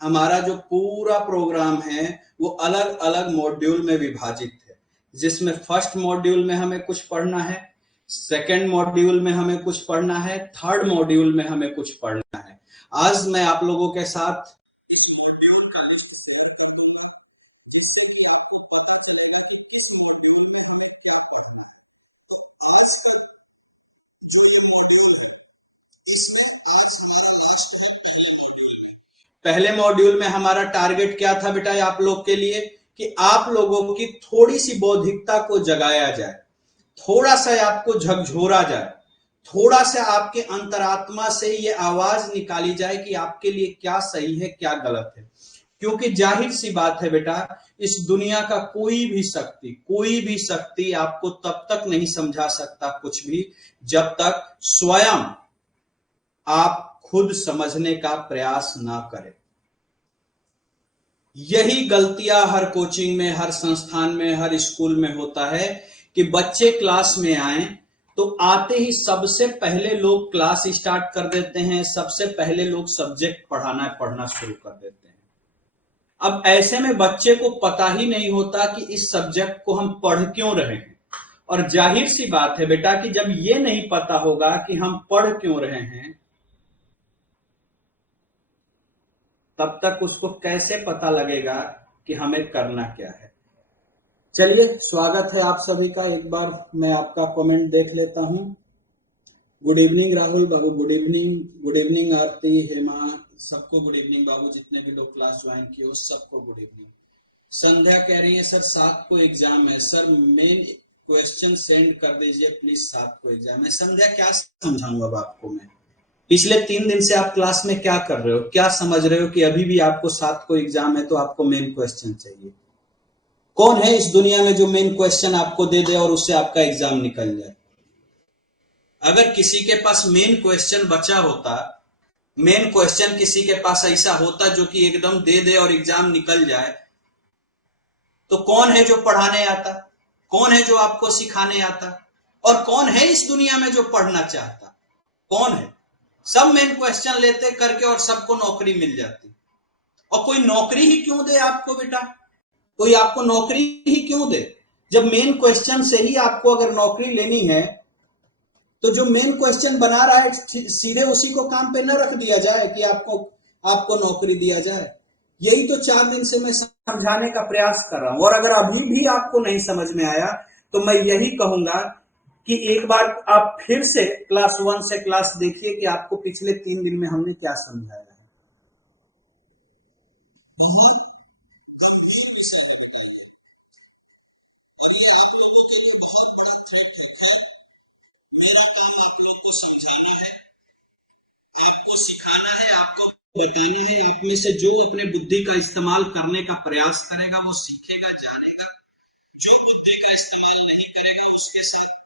हमारा जो पूरा प्रोग्राम है वो अलग अलग मॉड्यूल में विभाजित है, जिसमें फर्स्ट मॉड्यूल में हमें कुछ पढ़ना है, सेकेंड मॉड्यूल में हमें कुछ पढ़ना है, थर्ड मॉड्यूल में हमें कुछ पढ़ना है। आज मैं आप लोगों के साथ इस मॉड्यूल का लिस्ट शेयर कर दूंगा, जिससे कि आपको पता चलेगा कि किस मॉड्यूल में हमें क्या पढ़ना है। तो आज का जो ये मॉड्यूल है, इसमें आज हमारा लास्ट है पहले मॉड्यूल में। पहले मॉड्यूल में हमारा टारगेट क्या था बेटा आप लोग के लिए, कि आप लोगों की थोड़ी सी बौद्धिकता को जगाया जाए, थोड़ा सा आपको झकझोरा जाए, थोड़ा सा आपके अंतरात्मा से ये आवाज निकाली जाए कि आपके लिए क्या सही है क्या गलत है। क्योंकि जाहिर सी बात है बेटा, इस दुनिया का कोई भी शक्ति आपको तब तक नहीं समझा सकता कुछ भी, जब तक स्वयं आप खुद समझने का प्रयास ना करें। यही गलतियां हर कोचिंग में, हर संस्थान में, हर स्कूल में होता है कि बच्चे क्लास में आए तो आते ही सबसे पहले लोग क्लास स्टार्ट कर देते हैं, सबसे पहले लोग सब्जेक्ट पढ़ना शुरू कर देते हैं। अब ऐसे में बच्चे को पता ही नहीं होता कि इस सब्जेक्ट को हम पढ़ क्यों रहे हैं। और जाहिर सी बात है बेटा कि जब ये नहीं पता होगा कि हम पढ़ क्यों रहे हैं, तब तक उसको कैसे पता लगेगा कि हमें करना क्या है। चलिए, स्वागत है आप सभी का। एक बार मैं आपका कमेंट देख लेता हूं। गुड इवनिंग राहुल बाबू, गुड इवनिंग। गुड इवनिंग आरती, हेमा, सबको गुड इवनिंग बाबू। जितने भी लोग क्लास ज्वाइन किए हो सबको गुड इवनिंग। संध्या कह रही है सर 7 को एग्जाम है, सर मेन क्वेश्चन सेंड कर दीजिए प्लीज, 7 को एग्जाम है। संध्या क्या समझाऊं अब आपको मैं? पिछले 3 दिन से आप क्लास में क्या कर रहे हो, क्या समझ रहे हो कि अभी भी आपको 7 को एग्जाम है तो आपको मेन क्वेश्चन चाहिए? कौन है इस दुनिया में जो मेन क्वेश्चन आपको दे दे और उससे आपका एग्जाम निकल जाए? अगर किसी के पास मेन क्वेश्चन बचा होता, मेन क्वेश्चन किसी के पास ऐसा होता जो कि एकदम दे दे और एग्जाम निकल जाए, तो कौन है जो पढ़ाने आता, कौन है जो आपको सिखाने आता, और कौन है इस दुनिया में जो पढ़ना चाहता? कौन है? सब मेन क्वेश्चन लेते करके और सबको नौकरी मिल जाती। और कोई नौकरी ही क्यों दे आपको बेटा? कोई आपको नौकरी ही क्यों दे? जब मेन क्वेश्चन से ही आपको अगर नौकरी लेनी है, तो जो मेन क्वेश्चन बना रहा है सीधे उसी को काम पे न रख दिया जाए कि आपको नौकरी दिया जाए। यही तो 4 दिन से मैं समझाने का प्रयास कर रहा हूं। और अगर अभी भी आपको नहीं समझ में आया तो मैं यही कहूंगा कि एक बार आप फिर से क्लास 1 से क्लास देखिए कि आपको पिछले 3 दिन में हमने क्या समझाया है। बहुत गंभीर विषय है बेटा ये, और ये आप लोगों के लिए बहुत बड़ा थ्रेट है। खैर, मेरा काम आप लोग को समझाना है, आपको सिखाना है, आपको बताना है। आप में से जो अपने बुद्धि का इस्तेमाल करने का प्रयास करेगा वो सीखेगा, जानेगा। जो बुद्धि का इस्तेमाल नहीं करेगा उसके साथ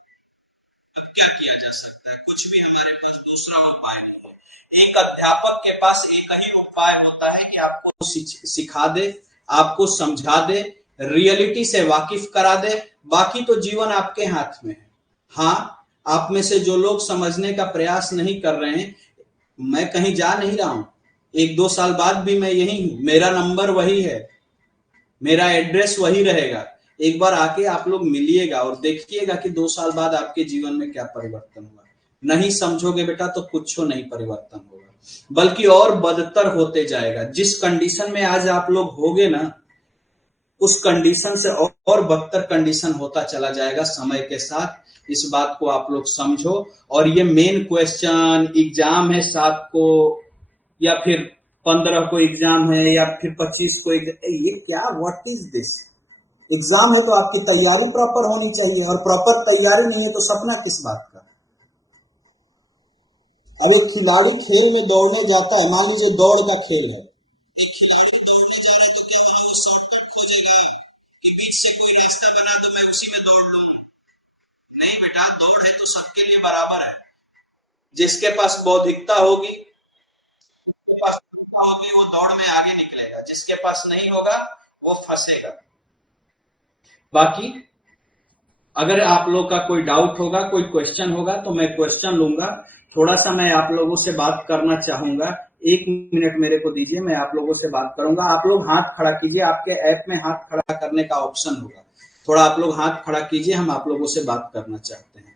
अब क्या किया जा सकता है? कुछ भी। हमारे पास दूसरा उपाय नहीं है। एक अध्यापक के पास एक ही उपाय होता है कि आपको सिखा दे, आपको समझा दे, रियलिटी से वाकिफ करा दे। बाकी तो जीवन आपके हाथ में है। हाँ, आप में से जो लोग समझने का प्रयास नहीं कर रहे हैं, मैं कहीं जा नहीं रहा हूं। 1-2 साल बाद भी मैं यही हूं, मेरा नंबर वही है, मेरा एड्रेस वही रहेगा। एक बार आके आप लोग मिलिएगा और देखिएगा कि 2 साल बाद आपके जीवन में क्या परिवर्तन हुआ। नहीं समझोगे बेटा तो कुछ नहीं परिवर्तन होगा, बल्कि और बदतर होते जाएगा। जिस कंडीशन में आज आप लोग होगे ना, उस कंडीशन से और बदतर कंडीशन होता चला जाएगा समय के साथ। इस बात को आप लोग समझो। और ये मेन क्वेश्चन एग्जाम है 7 को या फिर 15 को एग्जाम है या फिर 25 को एग्जाम, ये क्या, व्हाट इज दिस? एग्जाम है तो आपकी तैयारी प्रॉपर होनी चाहिए, और प्रॉपर तैयारी नहीं है तो सपना किस बात का? अब एक खिलाड़ी खेल में दौड़ने जाता है, मान लीजिए दौड़ का खेल है, एक खिलाड़ी दौड़ने जा रहा है तो क्या वहां वो शॉर्टकट खोजेगा कि बीच से कोई रास्ता बना दो मैं उसी में दौड़ लूं? नहीं बेटा, दौड़ है तो सबके लिए बराबर है। जिसके पास बौद्धिकता होगी, जिसके पास क्षमता होगी, वो दौड़ में आगे निकलेगा। जिसके पास नहीं होगा वो फंसेगा। बाकी अगर आप लोग का कोई डाउट होगा, कोई क्वेश्चन होगा तो मैं क्वेश्चन लूंगा। थोड़ा सा मैं आप लोगों से बात करना चाहूंगा। 1 मिनट मेरे को दीजिए, मैं आप लोगों से बात करूंगा। आप लोग हाथ खड़ा कीजिए, आपके ऐप में हाथ खड़ा करने का ऑप्शन होगा, थोड़ा आप लोग हाथ खड़ा कीजिए, हम आप लोगों से बात करना चाहते हैं।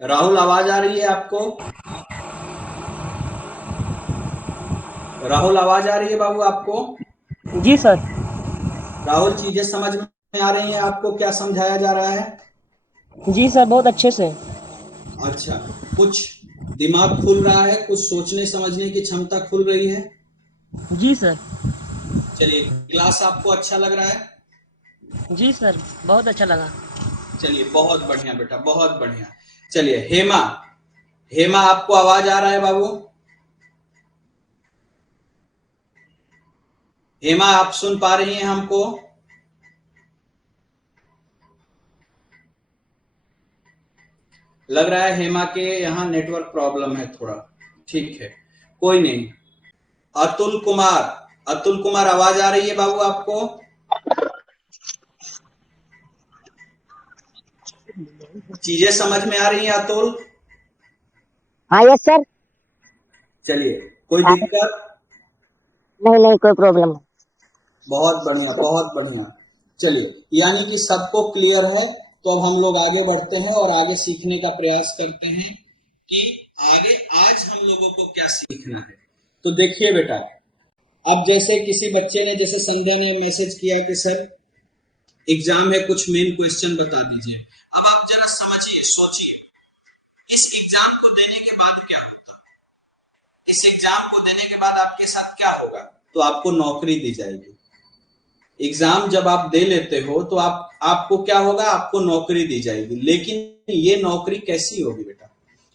राहुल, आवाज आ रही है आपको? राहुल, आवाज आ रही है बाबू आपको? जी सर। राहुल, चीजें समझ में आ रही हैं आपको, क्या समझाया जा रहा है? जी सर, बहुत अच्छे से। अच्छा, कुछ दिमाग खुल रहा है, कुछ सोचने समझने की क्षमता खुल रही है? जी सर। चलिए, क्लास आपको अच्छा लग रहा है? जी सर, बहुत अच्छा लगा। चलिए, बहुत बढ़िया बेटा, बहुत बढ़िया। चलिए, हेमा, हेमा आपको आवाज आ रहा है बाबू? हेमा, आप सुन पा रही हैं हमको? लग रहा है हेमा के यहाँ नेटवर्क प्रॉब्लम है थोड़ा। ठीक है, कोई नहीं। अतुल कुमार, अतुल कुमार, आवाज आ रही है बाबू आपको? चीजें समझ में आ रही हैं अतुल? हाँ यस सर। चलिए, कोई हाँ, दिक्कत? नहीं नहीं कोई प्रॉब्लम। बहुत बढ़िया, बहुत बढ़िया। चलिए, यानी कि सबको क्लियर है। तो अब हम लोग आगे बढ़ते हैं और आगे सीखने का प्रयास करते हैं कि आगे आज हम लोगों को क्या सीखना है। तो देखिए बेटा, अब जैसे किसी बच्चे ने, जैसे संध्या ने मैसेज किया कि सर एग्जाम है, कुछ मेन क्वेश्चन बता दीजिए। अब आप जरा समझिए, सोचिए, इस एग्जाम को देने के बाद क्या होता? इस एग्जाम को देने के बाद आपके साथ क्या होगा? तो आपको नौकरी दी जाएगी। एग्जाम जब आप दे लेते हो तो आपको क्या होगा? आपको नौकरी दी जाएगी। लेकिन ये नौकरी कैसी होगी बेटा?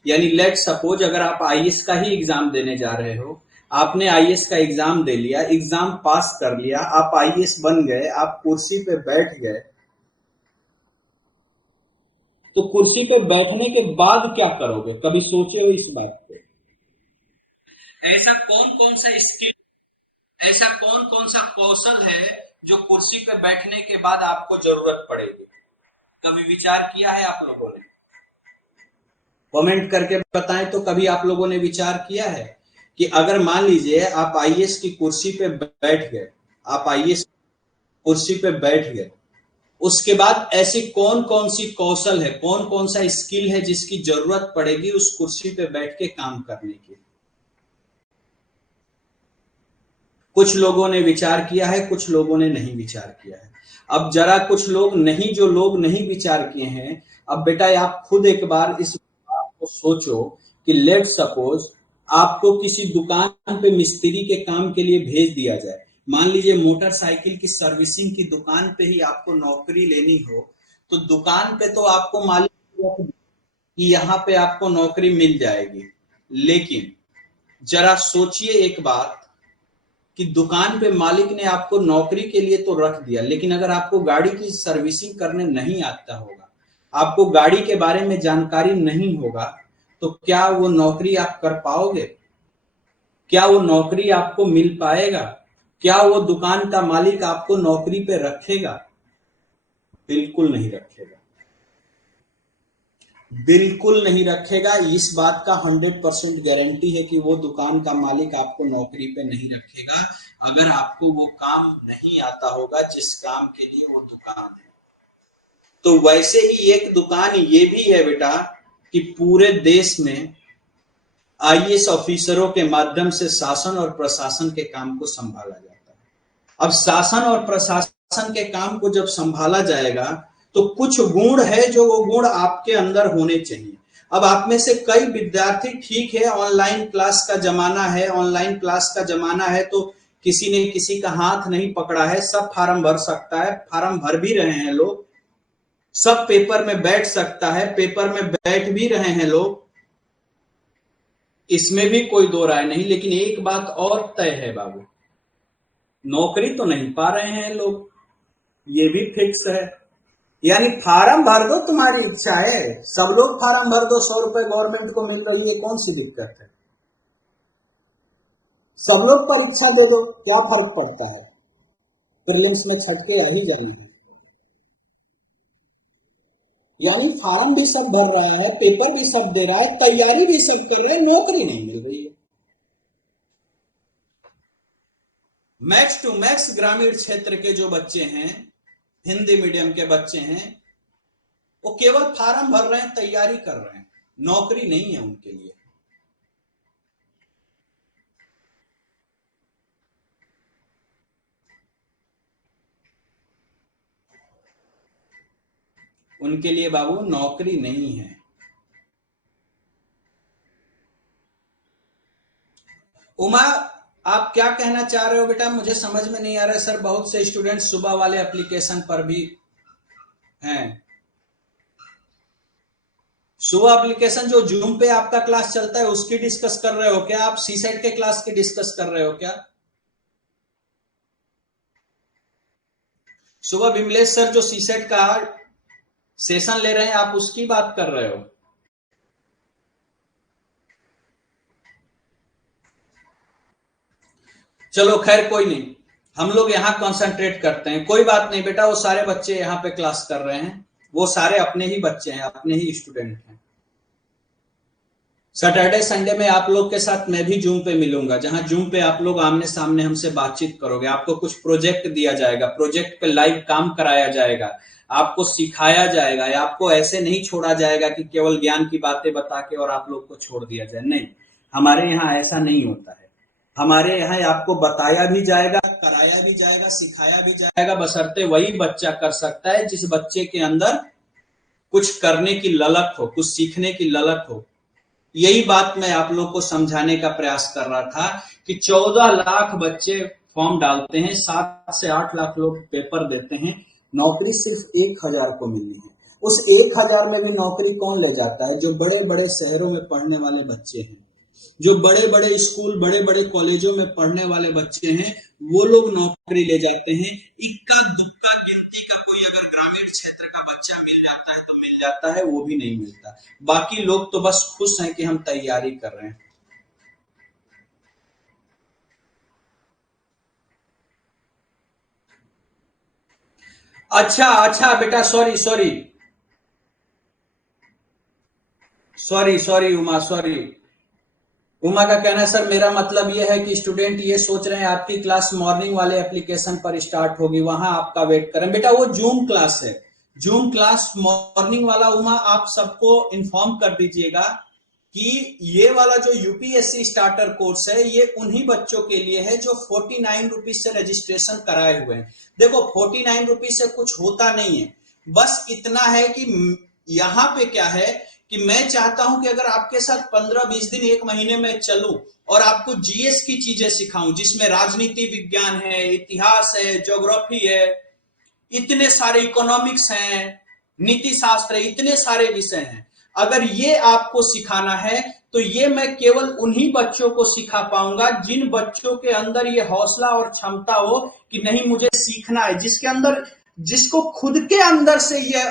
यानी लेट सपोज अगर आप आईएएस का ही एग्जाम देने जा रहे हो, आपने आईएएस का एग्जाम दे लिया, एग्जाम पास कर लिया, आप आईएएस बन गए, आप कुर्सी पे बैठ गए, तो कुर्सी पे बैठने के बाद क्या करोगे? कभी सोचे हो इस बात को? ऐसा कौन कौन सा स्किल, ऐसा कौन कौन सा कौशल है जो कुर्सी पे बैठने के बाद आपको जरूरत पड़ेगी? कभी विचार किया है आप लोगों ने? कमेंट करके बताएं तो कभी आप लोगों ने विचार किया है कि अगर मान लीजिए आप आईएएस की कुर्सी पे बैठ गए, आप आईएएस कुर्सी पे बैठ गए, उसके बाद ऐसी कौन कौन सी कौशल है, कौन कौन सा स्किल है जिसकी जरूरत पड़ेगी उस कुर्सी पे बैठ के काम करने की? कुछ लोगों ने विचार किया है, कुछ लोगों ने नहीं विचार किया है। अब जरा कुछ लोग नहीं, जो लोग नहीं विचार किए हैं, अब बेटा आप खुद एक बार इस बात को सोचो कि लेट सपोज आपको किसी दुकान पे मिस्त्री के काम के लिए भेज दिया जाए। मान लीजिए मोटरसाइकिल की सर्विसिंग की दुकान पे ही आपको नौकरी लेनी हो, तो दुकान पे तो आपको मालिक कि यहाँ पे आपको नौकरी मिल जाएगी। लेकिन जरा सोचिए एक बात कि दुकान पे मालिक ने आपको नौकरी के लिए तो रख दिया, लेकिन अगर आपको गाड़ी की सर्विसिंग करने नहीं आता होगा, आपको गाड़ी के बारे में जानकारी नहीं होगा, तो क्या वो नौकरी आप कर पाओगे? क्या वो नौकरी आपको मिल पाएगा? क्या वो दुकान का मालिक आपको नौकरी पे रखेगा? बिल्कुल नहीं रखेगा, बिल्कुल नहीं रखेगा। इस बात का 100% गारंटी है कि वो दुकान का मालिक आपको नौकरी पे नहीं रखेगा अगर आपको वो काम नहीं आता होगा जिस काम के लिए वो दुकान है। तो वैसे ही एक दुकान ये भी है बेटा कि पूरे देश में आईएएस ऑफिसरों के माध्यम से शासन और प्रशासन के काम को संभाला जाता है। अब शासन और प्रशासन के काम को जब संभाला जाएगा तो कुछ गुण है जो वो गुण आपके अंदर होने चाहिए। अब आप में से कई विद्यार्थी, ठीक है ऑनलाइन क्लास का जमाना है, ऑनलाइन क्लास का जमाना है, तो किसी ने किसी का हाथ नहीं पकड़ा है, सब फार्म भर सकता है, फार्म भर भी रहे हैं लोग, सब पेपर में बैठ सकता है, पेपर में बैठ भी रहे हैं लोग, इसमें भी कोई दो राय नहीं। लेकिन एक बात और तय है बाबू, नौकरी तो नहीं पा रहे हैं लोग, ये भी फिक्स है। यानी फार्म भर दो, तुम्हारी इच्छा है, सब लोग फार्म भर दो, 100 रुपए गवर्नमेंट को मिल रही है, कौन सी दिक्कत है? सब लोग परीक्षा दे दो, क्या फर्क पड़ता है, प्रीलिम्स में छटके आ ही जाना है। यानी फार्म भी सब भर रहा है, पेपर भी सब दे रहा है, तैयारी भी सब कर रहा है, नौकरी नहीं मिल रही है। मैक्स टू मैक्स ग्रामीण क्षेत्र के जो बच्चे हैं, हिंदी मीडियम के बच्चे हैं, वो केवल फार्म भर रहे हैं, तैयारी कर रहे हैं, नौकरी नहीं है उनके लिए। उनके लिए बाबू नौकरी नहीं है। उमा, आप क्या कहना चाह रहे हो बेटा, मुझे समझ में नहीं आ रहा है। सर बहुत से स्टूडेंट सुबह वाले एप्लीकेशन पर भी हैं। सुबह एप्लीकेशन जो जूम पे आपका क्लास चलता है उसकी डिस्कस कर रहे हो क्या आप? सीसेट के क्लास की डिस्कस कर रहे हो क्या? सुबह विमलेश सर जो सीसेट का सेशन ले रहे हैं आप उसकी बात कर रहे हो? चलो खैर कोई नहीं, हम लोग यहां कंसंट्रेट करते हैं। कोई बात नहीं बेटा, वो सारे बच्चे यहां पे क्लास कर रहे हैं, वो सारे अपने ही बच्चे हैं, अपने ही स्टूडेंट हैं। सैटरडे संडे में आप लोग के साथ मैं भी जूम पे मिलूंगा, जहां जूम पे आप लोग आमने सामने हमसे बातचीत करोगे। आपको कुछ प्रोजेक्ट दिया जाएगा, प्रोजेक्ट पे लाइव काम कराया जाएगा, आपको सिखाया जाएगा। आपको ऐसे नहीं छोड़ा जाएगा कि केवल ज्ञान की बातें बता के और आप लोग को छोड़ दिया जाए, नहीं, हमारे यहाँ ऐसा नहीं होता है। हमारे यहाँ आपको बताया भी जाएगा, कराया भी जाएगा, सिखाया भी जाएगा, बशर्ते वही बच्चा कर सकता है जिस बच्चे के अंदर कुछ करने की ललक हो, कुछ सीखने की ललक हो। यही बात मैं आप लोग को समझाने का प्रयास कर रहा था कि 14 लाख बच्चे फॉर्म डालते हैं, 7 से 8 लाख लोग पेपर देते हैं, नौकरी सिर्फ 1000 को मिलनी है। उस 1000 में भी नौकरी कौन ले जाता है? जो बड़े बड़े शहरों में पढ़ने वाले बच्चे हैं, जो बड़े बड़े स्कूल, बड़े बड़े कॉलेजों में पढ़ने वाले बच्चे हैं, वो लोग नौकरी ले जाते हैं। इक्का दुक्का गिनती का कोई अगर ग्रामीण क्षेत्र का बच्चा मिल जाता है तो मिल जाता है, वो भी नहीं मिलता। बाकी लोग तो बस खुश हैं कि हम तैयारी कर रहे हैं। अच्छा बेटा, सॉरी उमा, सॉरी। उमा का कहना है सर मेरा मतलब यह है कि स्टूडेंट ये सोच रहे हैं आपकी क्लास मॉर्निंग वाले एप्लीकेशन पर स्टार्ट होगी, वहां आपका वेट करें। बेटा वो जूम क्लास है, जूम क्लास मॉर्निंग वाला। उमा आप सबको इन्फॉर्म कर दीजिएगा कि ये वाला जो यूपीएससी स्टार्टर कोर्स है ये उन्हीं बच्चों के लिए है जो 49 रुपीज से रजिस्ट्रेशन कराए हुए हैं। देखो 49 रुपीज से कुछ होता नहीं है, बस इतना है कि यहां पे क्या है कि मैं चाहता हूं कि अगर आपके साथ 15-20 दिन, 1 महीने में चलूं और आपको जीएस की चीजें सिखाऊं, जिसमें राजनीति विज्ञान है, इतिहास है, ज्योग्राफी है, इतने सारे इकोनॉमिक्स हैं, नीति शास्त्र है, इतने सारे विषय हैं। अगर ये आपको सिखाना है तो ये मैं केवल उन्हीं बच्चों को सिखा पाऊंगा जिन बच्चों के अंदर ये हौसला और क्षमता हो कि नहीं मुझे सीखना है, जिसके अंदर, जिसको खुद के अंदर से ये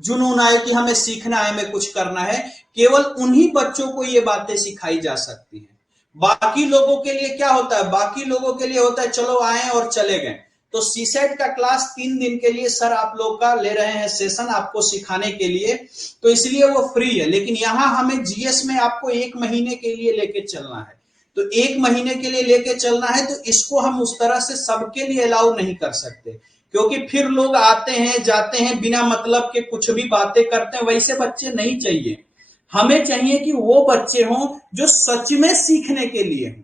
जुनून आए कि हमें सीखना है, हमें कुछ करना है। केवल उन्हीं बच्चों को ये बातें सिखाई जा सकती हैं। बाकी लोगों के लिए क्या होता है? बाकी लोगों के लिए होता है चलो आए और चले गए। तो सीसेट का क्लास 3 दिन के लिए सर आप लोग का ले रहे हैं सेशन आपको सिखाने के लिए, तो इसलिए वो फ्री है। लेकिन यहां हमें जीएस में आपको 1 महीने के लिए लेके चलना है। तो 1 महीने के लिए लेके चलना है तो इसको हम उस तरह से सबके लिए अलाउ नहीं कर सकते, क्योंकि फिर लोग आते हैं जाते हैं बिना मतलब के कुछ भी बातें करते हैं। वैसे बच्चे नहीं चाहिए, हमें चाहिए कि वो बच्चे हों जो सच में सीखने के लिए हों।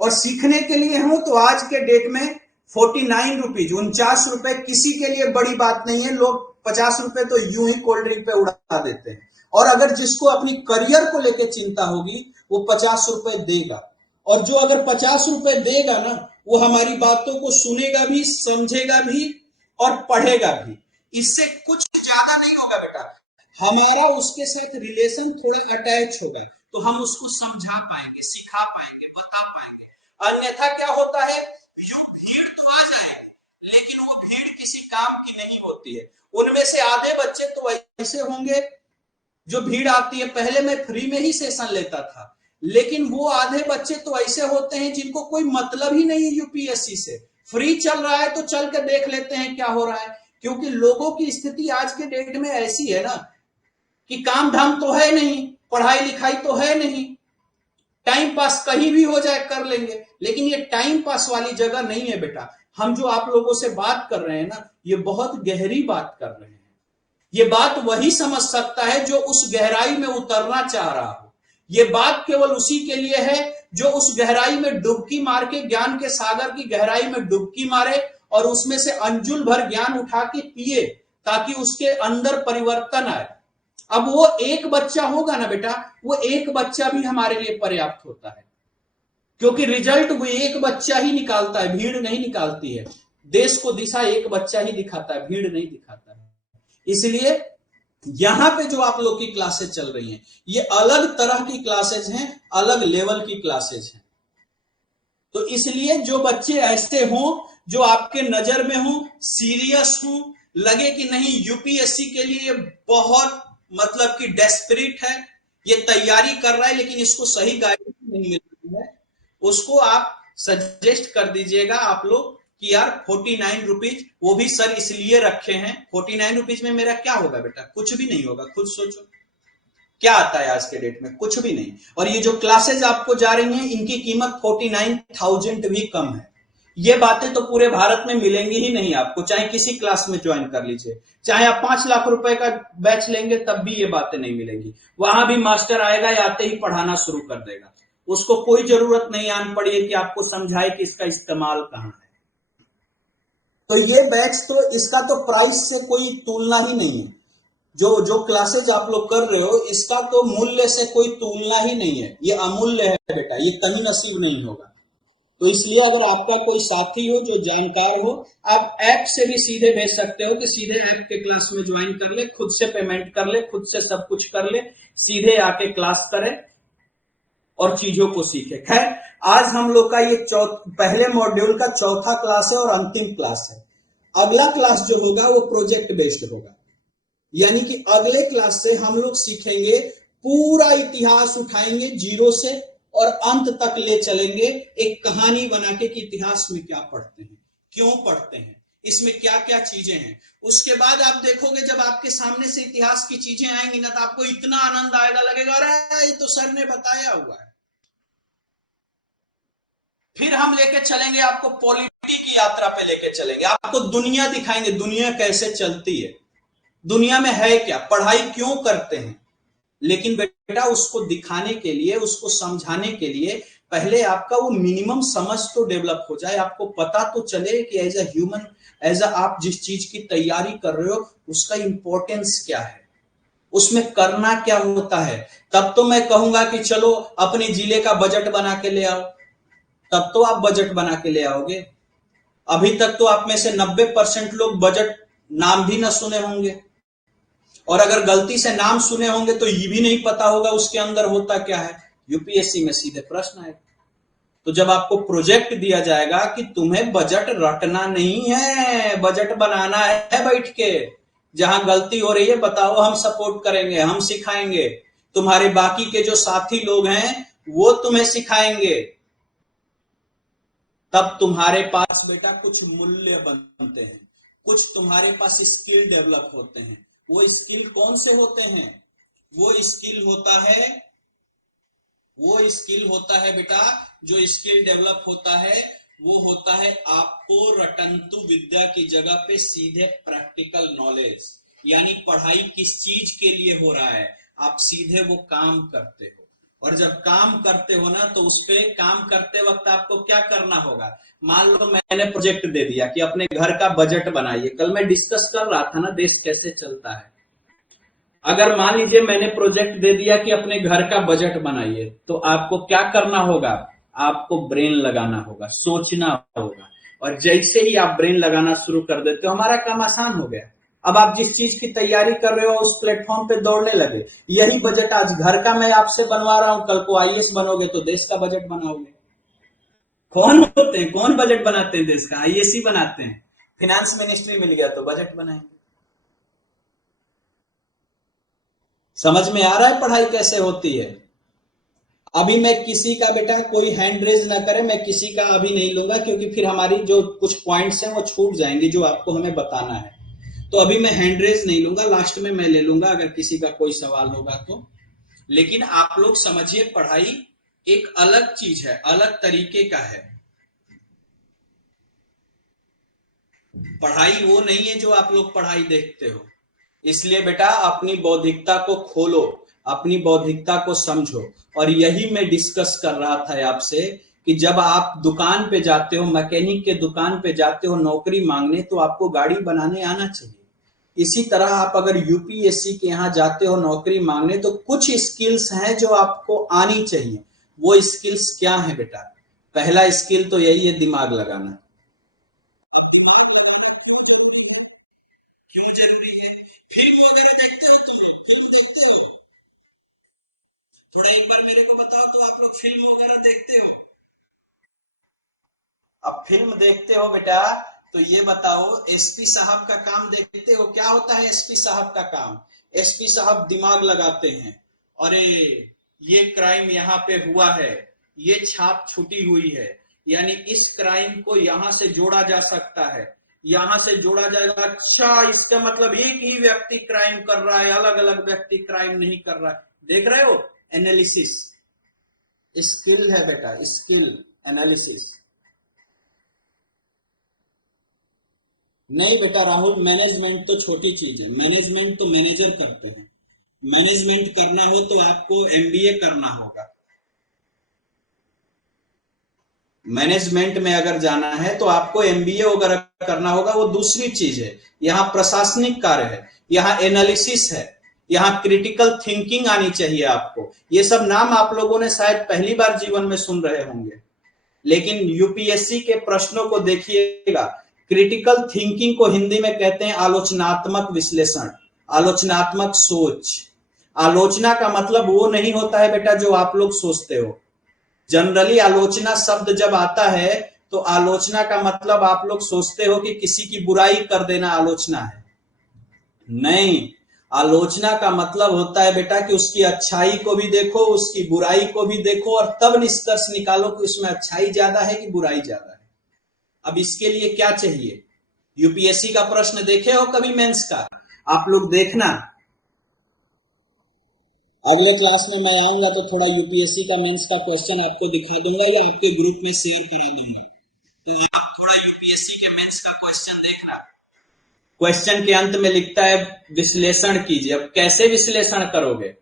और सीखने के लिए हों तो आज के डेट में 49 रुपीज, 49 रुपए किसी के लिए बड़ी बात नहीं है। लोग 50 रुपए तो यूं ही कोल्ड ड्रिंक पे उड़ा देते हैं। और अगर जिसको अपनी करियर को लेकर चिंता होगी वो 50 रुपए देगा, और जो अगर 50 रुपए देगा ना वो हमारी बातों को सुनेगा भी, समझेगा भी और पढ़ेगा भी। इससे कुछ ज्यादा नहीं होगा बेटा, हमारा उसके साथ रिलेशन थोड़ा अटैच होगा तो हम उसको समझा पाएंगे, सिखा पाएंगे, बता पाएंगे। अन्यथा क्या होता है, यूं भीड़ तो आ जाएगी लेकिन वो भीड़ किसी काम की नहीं होती है। उनमें से आधे बच्चे तो ऐसे होंगे जो भीड़ आती है, पहले मैं फ्री में ही सेशन लेता था लेकिन वो आधे बच्चे तो ऐसे होते हैं जिनको कोई मतलब ही नहीं है यूपीएससी से। फ्री चल रहा है तो चल के देख लेते हैं क्या हो रहा है, क्योंकि लोगों की स्थिति आज के डेट में ऐसी है ना कि काम धाम तो है नहीं, पढ़ाई लिखाई तो है नहीं, टाइम पास कहीं भी हो जाए कर लेंगे। लेकिन ये टाइम पास वाली जगह नहीं है बेटा। हम जो आप लोगों से बात कर रहे हैं ना, ये बहुत गहरी बात कर रहे हैं। ये बात वही समझ सकता है जो उस गहराई में उतरना चाह रहा हो। ये बात केवल उसी के लिए है जो उस गहराई में डुबकी मार के, ज्ञान के सागर की गहराई में डुबकी मारे और उसमें से अंजुल भर ज्ञान उठा के पिए, ताकि उसके अंदर परिवर्तन आए। अब वो एक बच्चा होगा ना बेटा, वो एक बच्चा भी हमारे लिए पर्याप्त होता है, क्योंकि रिजल्ट वो एक बच्चा ही निकालता है, भीड़ नहीं निकालती है। देश को दिशा एक बच्चा ही दिखाता है, भीड़ नहीं दिखाता है। इसलिए यहां पे जो आप लोग की क्लासेस चल रही हैं, ये अलग तरह की क्लासेस हैं, अलग लेवल की क्लासेस हैं। तो इसलिए जो बच्चे ऐसे हों, जो आपके नजर में हो, सीरियस हो, लगे कि नहीं यूपीएससी के लिए बहुत मतलब कि डेस्परेट है, ये तैयारी कर रहा है लेकिन इसको सही गाइडेंस नहीं मिल रही है, उसको आप सजेस्ट कर दीजिएगा आप लोग कि यार 49 रुपीज, वो भी सर इसलिए रखे हैं। 49 रुपीज में मेरा क्या होगा बेटा? कुछ भी नहीं होगा। खुद सोचो क्या आता है आज के डेट में, कुछ भी नहीं। और ये जो क्लासेस आपको जा रही हैं, इनकी कीमत 49,000 भी कम है। ये बातें तो पूरे भारत में मिलेंगी ही नहीं आपको, चाहे किसी क्लास में ज्वाइन कर लीजिए, चाहे आप 5 लाख रुपए का बैच लेंगे तब भी ये बातें नहीं मिलेंगी। वहां भी मास्टर आएगा, आते ही पढ़ाना शुरू कर देगा, उसको कोई जरूरत नहीं आन पड़ी है कि आपको समझाए कि इसका इस्तेमाल कहां है। तो ये बैच तो, इसका तो प्राइस से कोई तुलना ही नहीं है। जो क्लासेज आप लोग कर रहे हो, इसका तो मूल्य से कोई तुलना ही नहीं है। ये अमूल्य है बेटा, ये कहीं नसीब नहीं होगा। तो इसलिए अगर आपका कोई साथी हो जो जानकार हो, आप ऐप से भी सीधे भेज सकते हो कि सीधे ऐप के क्लास में ज्वाइन कर ले, खुद से पेमेंट कर ले, खुद से सब कुछ कर ले, सीधे आके क्लास करे और चीजों को सीखे। खैर, आज हम लोग का ये पहले मॉड्यूल का चौथा क्लास है और अंतिम क्लास है। अगला क्लास जो होगा वो प्रोजेक्ट बेस्ड होगा, यानी कि अगले क्लास से हम लोग सीखेंगे, पूरा इतिहास उठाएंगे जीरो से और अंत तक ले चलेंगे, एक कहानी बना के कि इतिहास में क्या पढ़ते हैं, क्यों पढ़ते हैं, इसमें क्या क्या चीजें हैं। उसके बाद आप देखोगे जब आपके सामने से इतिहास की चीजें आएंगी ना, तो आपको इतना आनंद आएगा, लगेगा अरे ये तो सर ने बताया हुआ है। फिर हम लेके चलेंगे आपको पॉलिटी की यात्रा पे लेके चलेंगे, आपको दुनिया दिखाएंगे, दुनिया कैसे चलती है, दुनिया में है क्या, पढ़ाई क्यों करते हैं। लेकिन बेटा उसको दिखाने के लिए, उसको समझाने के लिए पहले आपका वो मिनिमम समझ तो डेवलप हो जाए, आपको पता तो चले कि as a human, as a आप जिस चीज की तैयारी कर रहे हो उसका इंपॉर्टेंस क्या है, उसमें करना क्या होता है। तब तो मैं कहूंगा कि चलो अपने जिले का बजट बना के ले आओ, तब तो आप बजट बना के ले आओगे। अभी तक तो आप में से 90% लोग बजट नाम भी ना सुने होंगे, और अगर गलती से नाम सुने होंगे तो ये भी नहीं पता होगा उसके अंदर होता क्या है। यूपीएससी में सीधे प्रश्न आएगा। तो जब आपको प्रोजेक्ट दिया जाएगा कि तुम्हें बजट रटना नहीं है, बजट बनाना है बैठ के, जहां गलती हो रही है बताओ, हम सपोर्ट करेंगे, हम सिखाएंगे, तुम्हारे बाकी के जो साथी लोग हैं वो तुम्हें सिखाएंगे, तब तुम्हारे पास बेटा कुछ मूल्य बनते हैं, कुछ तुम्हारे पास स्किल डेवलप होते हैं। वो स्किल कौन से होते हैं? वो स्किल होता है बेटा, जो स्किल डेवलप होता है वो होता है आपको रटंतु विद्या की जगह पे सीधे प्रैक्टिकल नॉलेज, यानी पढ़ाई किस चीज के लिए हो रहा है, आप सीधे वो काम करते हो। और जब काम करते हो ना, तो उस पे काम करते वक्त आपको क्या करना होगा। मान लो मैंने प्रोजेक्ट दे दिया कि अपने घर का बजट बनाइए, कल मैं डिस्कस कर रहा था ना देश कैसे चलता है। अगर मान लीजिए मैंने प्रोजेक्ट दे दिया कि अपने घर का बजट बनाइए, तो आपको क्या करना होगा, आपको ब्रेन लगाना होगा, सोचना होगा। और जैसे ही आप ब्रेन लगाना शुरू कर देते हो, हमारा काम आसान हो गया। अब आप जिस चीज की तैयारी कर रहे हो उस प्लेटफॉर्म पे दौड़ने लगे। यही बजट आज घर का मैं आपसे बनवा रहा हूं, कल को आईएएस बनोगे तो देश का बजट बनाओगे। कौन होते हैं, कौन बजट बनाते हैं देश का? आईएएस ही बनाते हैं। फिनेंस मिनिस्ट्री मिल गया तो बजट बनाएंगे। समझ में आ रहा है पढ़ाई कैसे होती है? अभी मैं किसी का बेटा कोई हैंड रेज ना करे, मैं किसी का अभी नहीं लूंगा, क्योंकि फिर हमारी जो कुछ पॉइंट्स हैं वो छूट जाएंगे जो आपको हमें बताना है। तो अभी मैं हैंड रेज नहीं लूंगा, लास्ट में मैं ले लूंगा अगर किसी का कोई सवाल होगा तो। लेकिन आप लोग समझिए, पढ़ाई एक अलग चीज है, अलग तरीके का है। पढ़ाई वो नहीं है जो आप लोग पढ़ाई देखते हो। इसलिए बेटा अपनी बौद्धिकता को खोलो, अपनी बौद्धिकता को समझो। और यही मैं डिस्कस कर रहा था आपसे कि जब आप दुकान पे जाते हो, मैकेनिक के दुकान पे जाते हो नौकरी मांगने, तो आपको गाड़ी बनाने आना चाहिए। इसी तरह आप अगर यूपीएससी के यहाँ जाते हो नौकरी मांगने, तो कुछ स्किल्स हैं जो आपको आनी चाहिए। वो स्किल्स क्या है बेटा? पहला स्किल तो यही है, दिमाग लगाना। अब दिमाग लगाना क्यों जरूरी है? क्यों जरूरी है? फिल्म वगैरह देखते हो तुम लोग? फिल्म देखते हो? थोड़ा एक बार मेरे को बताओ तो, आप लोग फिल्म वगैरह देखते हो? अब फिल्म देखते हो बेटा, तो ये बताओ एसपी साहब का काम देखते हो? क्या होता है एसपी साहब का काम? एसपी साहब दिमाग लगाते हैं, अरे ये क्राइम यहां पे हुआ है, ये छाप छुटी हुई है, यानी इस क्राइम को यहां से जोड़ा जा सकता है, यहां से जोड़ा जाएगा, अच्छा इसका मतलब एक ही व्यक्ति क्राइम कर रहा है, अलग अलग व्यक्ति क्राइम नहीं कर रहा है। देख रहे हो? एनालिसिस स्किल है बेटा, स्किल एनालिसिस। नहीं बेटा राहुल, मैनेजमेंट तो छोटी चीज है, मैनेजमेंट तो मैनेजर करते हैं। मैनेजमेंट करना हो तो आपको एमबीए करना होगा। मैनेजमेंट में अगर जाना है तो आपको एमबीए वगैरह करना होगा, वो दूसरी चीज है। यहाँ प्रशासनिक कार्य है, यहाँ एनालिसिस है, यहाँ क्रिटिकल थिंकिंग आनी चाहिए आपको। ये सब नाम आप लोगों ने शायद पहली बार जीवन में सुन रहे होंगे, लेकिन यूपीएससी के प्रश्नों को देखिएगा। क्रिटिकल थिंकिंग को हिंदी में कहते हैं आलोचनात्मक विश्लेषण, आलोचनात्मक सोच। आलोचना का मतलब वो नहीं होता है बेटा जो आप लोग सोचते हो। जनरली आलोचना शब्द जब आता है तो आलोचना का मतलब आप लोग सोचते हो कि किसी की बुराई कर देना आलोचना है। नहीं, आलोचना का मतलब होता है बेटा कि उसकी अच्छाई को भी देखो, उसकी बुराई को भी देखो, और तब निष्कर्ष निकालो कि उसमें अच्छाई ज्यादा है कि बुराई ज्यादा है। अब इसके लिए क्या चाहिए? यूपीएससी का प्रश्न देखे हो कभी मेंस का? आप लोग देखना, अगले क्लास में मैं आऊंगा तो थोड़ा यूपीएससी का मेंस का क्वेश्चन आपको दिखा दूंगा या आपके ग्रुप में शेयर करा दूंगा, तो आप थोड़ा यूपीएससी के मेंस का क्वेश्चन देखना। क्वेश्चन के अंत में लिखता है विश्लेषण कीजिए। अब कैसे विश्लेषण करोगे?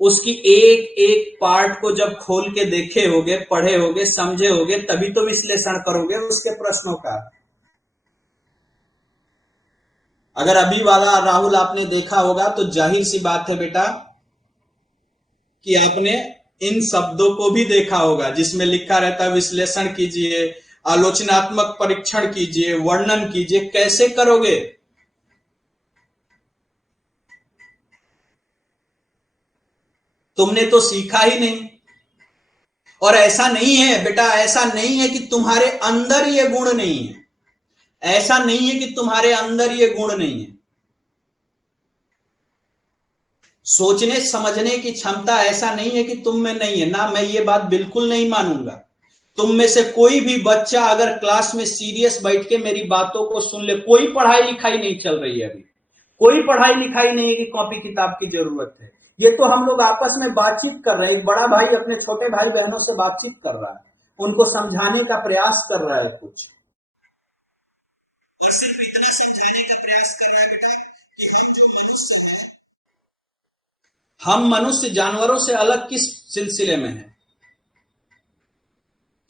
उसकी एक एक पार्ट को जब खोल के देखे होगे, पढ़े होगे, समझे होगे, तभी तो विश्लेषण करोगे उसके प्रश्नों का। अगर अभी वाला राहुल आपने देखा होगा तो जाहिर सी बात है बेटा कि आपने इन शब्दों को भी देखा होगा जिसमें लिखा रहता है विश्लेषण कीजिए, आलोचनात्मक परीक्षण कीजिए, वर्णन कीजिए। कैसे करोगे? तुमने तो सीखा ही नहीं। और ऐसा नहीं है बेटा, ऐसा नहीं है कि तुम्हारे अंदर ये गुण नहीं है, ऐसा नहीं है कि तुम्हारे अंदर ये गुण नहीं है। सोचने समझने की क्षमता ऐसा नहीं है कि तुम में नहीं है ना, मैं ये बात बिल्कुल नहीं मानूंगा। तुम में से कोई भी बच्चा अगर क्लास में सीरियस बैठ के मेरी बातों को सुन ले, कोई पढ़ाई लिखाई नहीं चल रही है अभी, कोई पढ़ाई लिखाई नहीं है कि कॉपी किताब की जरूरत है। ये तो हम लोग आपस में बातचीत कर रहे हैं। एक बड़ा भाई अपने छोटे भाई बहनों से बातचीत कर रहा है, उनको समझाने का प्रयास कर रहा है कुछ, और सिर्फ इतना समझाने का प्रयास कर रहा है बेटा कि हम जो मनुष्य हैं, हम मनुष्य जानवरों से अलग किस सिलसिले में हैं?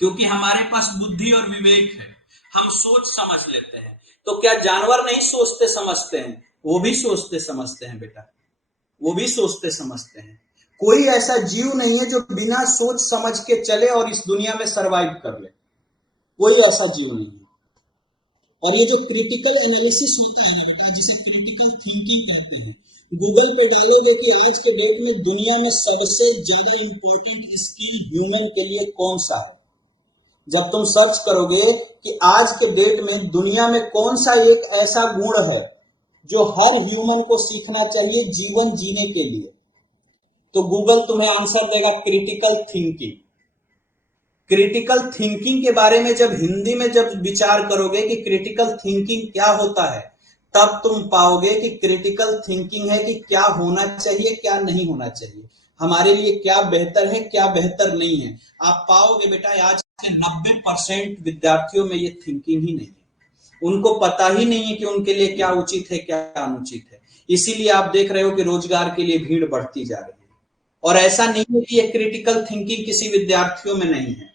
क्योंकि हमारे पास बुद्धि और विवेक है, हम सोच समझ लेते हैं। तो क्या जानवर नहीं सोचते समझते हैं? वो भी सोचते समझते हैं बेटा, वो भी सोचते समझते हैं। कोई ऐसा जीव नहीं है जो बिना सोच समझ के चले और इस दुनिया में सरवाइव कर ले, कोई ऐसा जीव नहीं है। और ये जो क्रिटिकल एनालिसिस होता है ना बेटा, जिसे क्रिटिकल थिंकिंग कहते हैं, गूगल पे डालोगे कि आज के डेट में दुनिया में सबसे ज्यादा इंपॉर्टेंट स्किल ह्यूमन के लिए कौन सा है, जब तुम सर्च करोगे कि आज के डेट में दुनिया में कौन सा एक ऐसा गुण है जो हर ह्यूमन को सीखना चाहिए जीवन जीने के लिए, तो गूगल तुम्हें आंसर देगा क्रिटिकल थिंकिंग। क्रिटिकल थिंकिंग के बारे में जब हिंदी में जब विचार करोगे कि क्रिटिकल थिंकिंग क्या होता है, तब तुम पाओगे कि क्रिटिकल थिंकिंग है कि क्या होना चाहिए, क्या नहीं होना चाहिए, हमारे लिए क्या बेहतर है, क्या बेहतर नहीं है। आप पाओगे बेटा आज के 90% विद्यार्थियों में ये थिंकिंग ही नहीं है। उनको पता ही नहीं है कि उनके लिए क्या उचित है, क्या अनुचित है। इसीलिए आप देख रहे हो कि रोजगार के लिए भीड़ बढ़ती जा रही है। और ऐसा नहीं है कि ये क्रिटिकल थिंकिंग किसी विद्यार्थियों में नहीं है,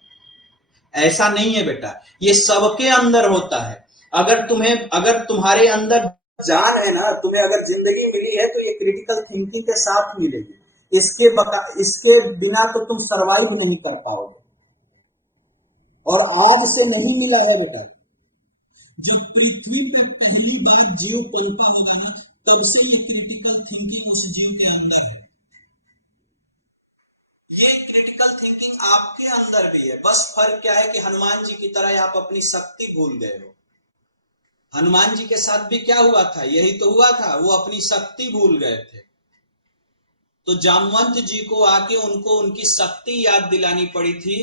ऐसा नहीं है बेटा, ये सबके अंदर होता है। अगर तुम्हारे अंदर जान है ना, तुम्हें अगर जिंदगी मिली है तो ये क्रिटिकल थिंकिंग के साथ मिलेगी। इसके बिना तो तुम सरवाइव नहीं कर पाओगे। और आज से नहीं मिला है बेटा, जब पृथ्वी पे पहली बार जीव पनपा होगा ना, तब से ये क्रिटिकल थिंकिंग उस जीव के अंदर है। ये क्रिटिकल थिंकिंग आपके अंदर भी है। बस फर्क क्या है कि हनुमान जी की तरह आप अपनी शक्ति भूल गए हो। हनुमान जी के साथ भी क्या हुआ था, यही तो हुआ था, वो अपनी शक्ति भूल गए थे। तो जामवंत जी को आके उनको उनकी शक्ति याद दिलानी पड़ी थी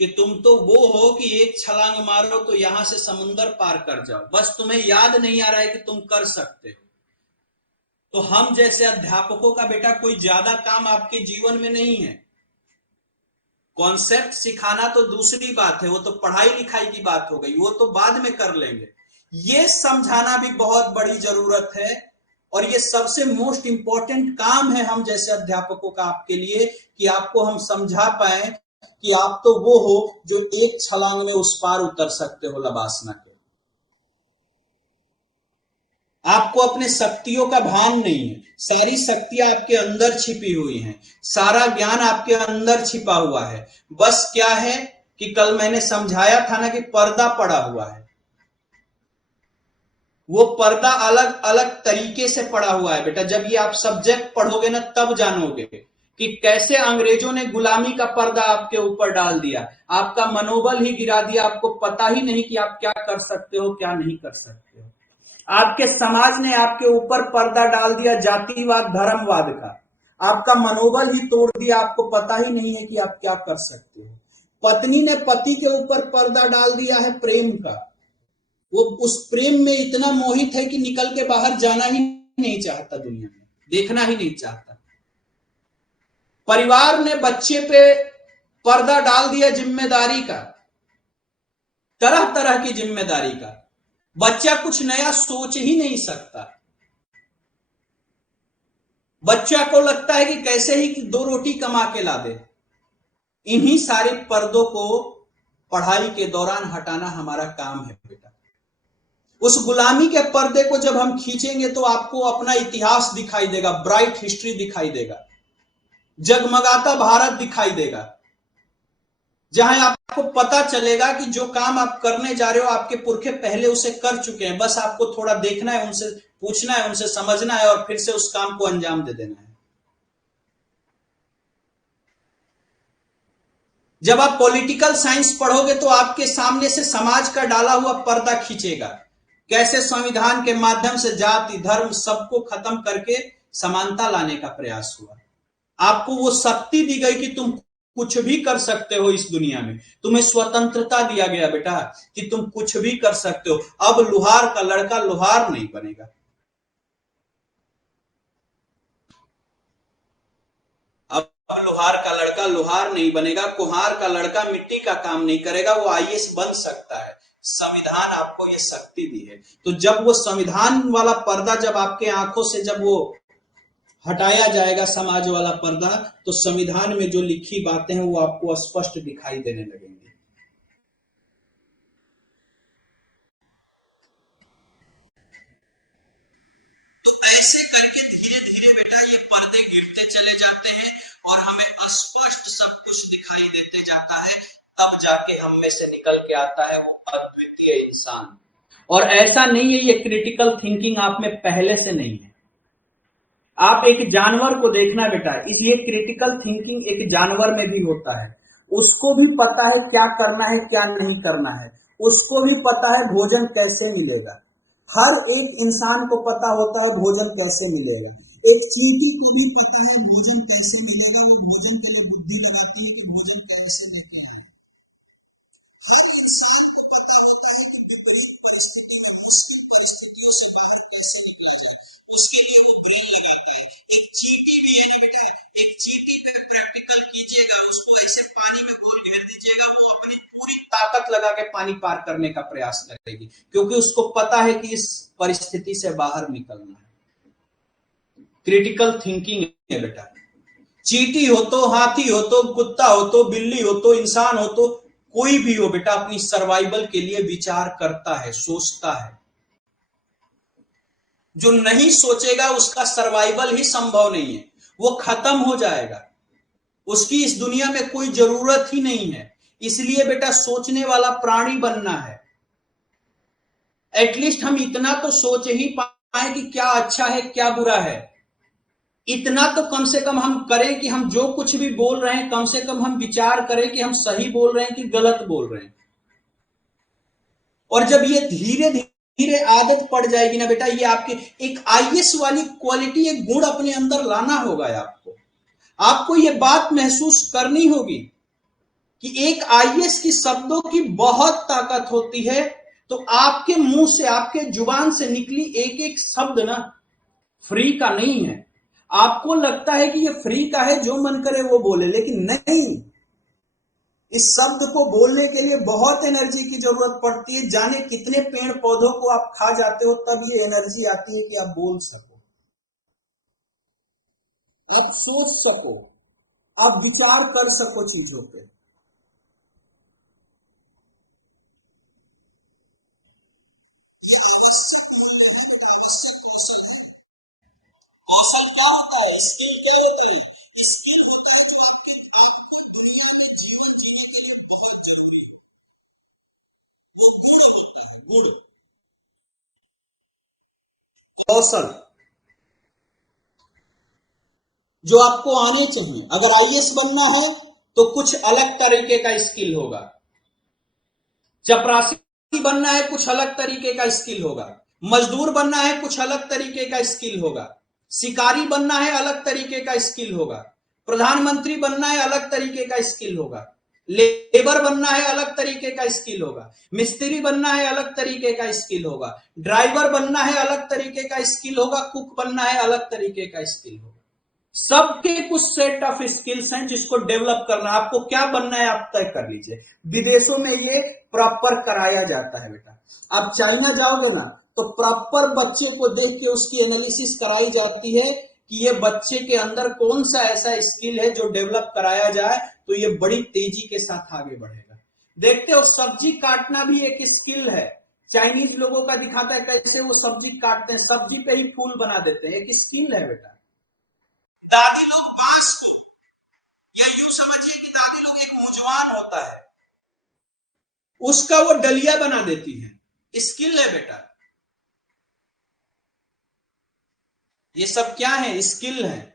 कि तुम तो वो हो कि एक छलांग मारो तो यहां से समुंदर पार कर जाओ, बस तुम्हें याद नहीं आ रहा है कि तुम कर सकते हो। तो हम जैसे अध्यापकों का बेटा कोई ज्यादा काम आपके जीवन में नहीं है। कॉन्सेप्ट सिखाना तो दूसरी बात है, वो तो पढ़ाई लिखाई की बात हो गई, वो तो बाद में कर लेंगे। ये समझाना भी बहुत बड़ी जरूरत है और ये सबसे मोस्ट इंपॉर्टेंट काम है हम जैसे अध्यापकों का आपके लिए, कि आपको हम समझा पाए कि आप तो वो हो जो एक छलांग में उस पार उतर सकते हो लबासना के। आपको अपने शक्तियों का भान नहीं है। सारी शक्तियां आपके अंदर छिपी हुई हैं, सारा ज्ञान आपके अंदर छिपा हुआ है। बस क्या है कि कल मैंने समझाया था ना कि पर्दा पड़ा हुआ है, वो पर्दा अलग अलग तरीके से पड़ा हुआ है बेटा। जब ये आप सब्जेक्ट पढ़ोगे ना, तब जानोगे कि कैसे अंग्रेजों ने गुलामी का पर्दा आपके ऊपर डाल दिया, आपका मनोबल ही गिरा दिया। आपको पता ही नहीं कि आप क्या कर सकते हो, क्या नहीं कर सकते हो। आपके समाज ने आपके ऊपर पर्दा डाल दिया जातिवाद, धर्मवाद का, आपका मनोबल ही तोड़ दिया। आपको पता ही नहीं है कि आप क्या कर सकते हो। पत्नी ने पति के ऊपर पर्दा डाल दिया है प्रेम का, वो उस प्रेम में इतना मोहित है कि निकल के बाहर जाना ही नहीं चाहता, दुनिया में देखना ही नहीं चाहता। परिवार ने बच्चे पे पर्दा डाल दिया जिम्मेदारी का, तरह तरह की जिम्मेदारी का। बच्चा कुछ नया सोच ही नहीं सकता। बच्चा को लगता है कि कैसे ही 2 रोटी कमा के ला दे। इन्हीं सारे पर्दों को पढ़ाई के दौरान हटाना हमारा काम है बेटा। उस गुलामी के पर्दे को जब हम खींचेंगे तो आपको अपना इतिहास दिखाई देगा, ब्राइट हिस्ट्री दिखाई देगा, जगमगाता भारत दिखाई देगा, जहां आपको पता चलेगा कि जो काम आप करने जा रहे हो आपके पुरखे पहले उसे कर चुके हैं। बस आपको थोड़ा देखना है, उनसे पूछना है, उनसे समझना है और फिर से उस काम को अंजाम दे देना है। जब आप पॉलिटिकल साइंस पढ़ोगे तो आपके सामने से समाज का डाला हुआ पर्दा खींचेगा, कैसे संविधान के माध्यम से जाति धर्म सबको खत्म करके समानता लाने का प्रयास हुआ। आपको वो शक्ति दी गई कि तुम कुछ भी कर सकते हो इस दुनिया में। तुम्हें स्वतंत्रता दिया गया बेटा कि तुम कुछ भी कर सकते हो। अब लोहार का लड़का लोहार नहीं बनेगा, अब लोहार का लड़का लोहार नहीं बनेगा, कुम्हार का लड़का मिट्टी का काम नहीं करेगा, वो आईएएस बन सकता है। संविधान आपको ये शक्ति दी है। तो जब वो संविधान वाला पर्दा जब आपके आंखों से जब वो हटाया जाएगा, समाज वाला पर्दा, तो संविधान में जो लिखी बातें हैं वो आपको स्पष्ट दिखाई देने लगेंगी। तो ऐसे करके धीरे धीरे बेटा ये पर्दे गिरते चले जाते हैं और हमें स्पष्ट सब कुछ दिखाई देते जाता है। तब जाके हम में से निकल के आता है वो अद्वितीय इंसान। और ऐसा नहीं है, ये क्रिटिकल थिंकिंग आप में पहले से नहीं है। आप एक जानवर को देखना बेटा, ये क्रिटिकल थिंकिंग एक जानवर में भी होता है। उसको भी पता है क्या करना है क्या नहीं करना है, उसको भी पता है भोजन कैसे मिलेगा, हर एक इंसान को पता होता है भोजन कैसे मिलेगा। एक चींटी को भी पता है भोजन कैसे मिलेगा, वो भोजन के लिए बुद्धि लगाती है कि भोजन कैसे लेके आए। हर इंसान को पता होता है कि विपरीत परिस्थिति में, मुश्किल परिस्थितियों से बाहर कैसे निकला जाए, उसके लिए वो ब्रेन लगाता है। एक चींटी भी है ना बेटा, एक चींटी पे प्रैक्टिकल कीजिएगा, उसको ऐसे पानी में गोल घेर दीजिएगा, वो अपनी पूरी ताकत लगा के पानी पार करने का प्रयास करेगी, क्योंकि उसको पता है कि इस परिस्थिति से बाहर निकलना है। क्रिटिकल थिंकिंग है बेटा। चींटी हो तो, हाथी हो तो, कुत्ता हो तो, बिल्ली हो तो, इंसान हो तो, कोई भी हो बेटा, अपनी सर्वाइवल के लिए विचार करता है, सोचता है। जो नहीं सोचेगा उसका सर्वाइवल ही संभव नहीं है, वो खत्म हो जाएगा, उसकी इस दुनिया में कोई जरूरत ही नहीं है। इसलिए बेटा सोचने वाला प्राणी बनना है। एटलीस्ट हम इतना तो सोच ही पाए कि क्या अच्छा है क्या बुरा है। इतना तो कम से कम हम करें कि हम जो कुछ भी बोल रहे हैं, कम से कम हम विचार करें कि हम सही बोल रहे हैं कि गलत बोल रहे हैं। और जब ये धीरे धीरे आदत पड़ जाएगी ना बेटा, ये आपके एक आईएएस वाली क्वालिटी, एक गुण अपने अंदर लाना होगा। आपको ये बात महसूस करनी होगी कि एक आईएएस की शब्दों की बहुत ताकत होती है। तो आपके मुंह से, आपके जुबान से निकली एक एक शब्द ना फ्री का नहीं है। आपको लगता है कि ये फ्री का है, जो मन करे वो बोले, लेकिन नहीं। इस शब्द को बोलने के लिए बहुत एनर्जी की जरूरत पड़ती है। जाने कितने पेड़ पौधों को आप खा जाते हो, तब ये एनर्जी आती है कि आप बोल सको, आप सोच सको, आप विचार कर सको चीजों पे। ये आवश्यक मूल्य है बेटा, आवश्यक कौशल है। कौशल क्या होता है, स्किल क्या होता है? स्किल होता है जो आपको दुनिया में जीवन जीने के लिए बहुत जरूरी हो। वो गुण होता है, गुण, कौशल जो आपको आने चाहिए। अगर आईएएस बनना है तो कुछ अलग तरीके का स्किल होगा। चपरासी बनना है, कुछ अलग तरीके का स्किल होगा। मजदूर बनना है, कुछ अलग तरीके का स्किल होगा। शिकारी बनना है, अलग तरीके का स्किल होगा। प्रधानमंत्री बनना है, अलग तरीके का स्किल होगा। लेबर बनना है, अलग तरीके का स्किल होगा। मिस्त्री बनना है, अलग तरीके का स्किल होगा। ड्राइवर बनना है, अलग तरीके का स्किल होगा। कुक बनना है, अलग तरीके का स्किल होगा। सबके कुछ सेट ऑफ स्किल्स हैं जिसको डेवलप करना। आपको क्या बनना है आप तय कर लीजिए। विदेशों में ये प्रॉपर कराया जाता है बेटा। आप चाइना जाओगे ना तो प्रॉपर बच्चे को देख के उसकी एनालिसिस कराई जाती है कि ये बच्चे के अंदर कौन सा ऐसा स्किल है जो डेवलप कराया जाए तो ये बड़ी तेजी के साथ आगे बढ़ेगा। देखते हो सब्जी काटना भी एक स्किल है। चाइनीज लोगों का दिखाता है कैसे वो सब्जी काटते हैं, सब्जी पे ही फूल बना देते हैं, एक स्किल है बेटा। दादी लोग बांस को, या यूं समझिए कि दादी लोग, एक मुजवान होता है उसका वो डलिया बना देती हैं, स्किल है बेटा। ये सब क्या है? स्किल है।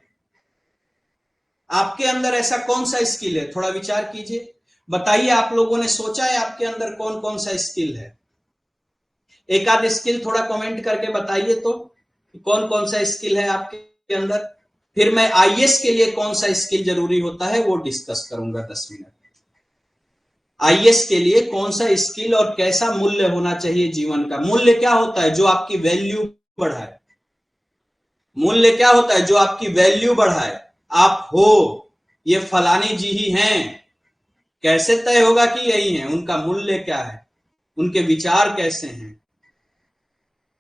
आपके अंदर ऐसा कौन सा स्किल है? थोड़ा विचार कीजिए, बताइए। आप लोगों ने सोचा है आपके अंदर कौन कौन सा स्किल है? एक आध स्किल थोड़ा कमेंट करके बताइए तो, कौन कौन सा स्किल है आपके अंदर। फिर मैं आईएएस के लिए कौन सा स्किल जरूरी होता है वो डिस्कस करूंगा 10 मिनट। आईएएस के लिए कौन सा स्किल और कैसा मूल्य होना चाहिए जीवन का। मूल्य क्या होता है? जो आपकी वैल्यू बढ़ाए। मूल्य क्या होता है? जो आपकी वैल्यू बढ़ाए। आप हो, ये फलानी जी ही हैं। कैसे तय होगा कि यही है? उनका मूल्य क्या है, उनके विचार कैसे हैं,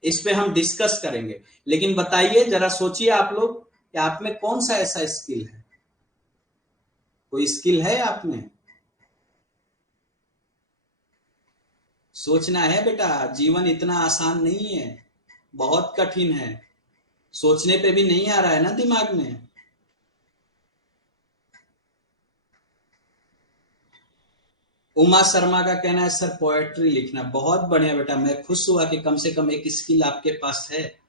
इस पे हम डिस्कस करेंगे। लेकिन बताइए, जरा सोचिए आप लोग कि आप में कौन सा ऐसा स्किल है? कोई स्किल है आप में? सोचना है बेटा, जीवन इतना आसान नहीं है, बहुत कठिन है। सोचने पे भी नहीं आ रहा है ना दिमाग में। उमा शर्मा का कहना है सर पोएट्री लिखना। बहुत बढ़िया बेटा, मैं खुश हुआ कि कम से कम एक स्किल आपके पास है।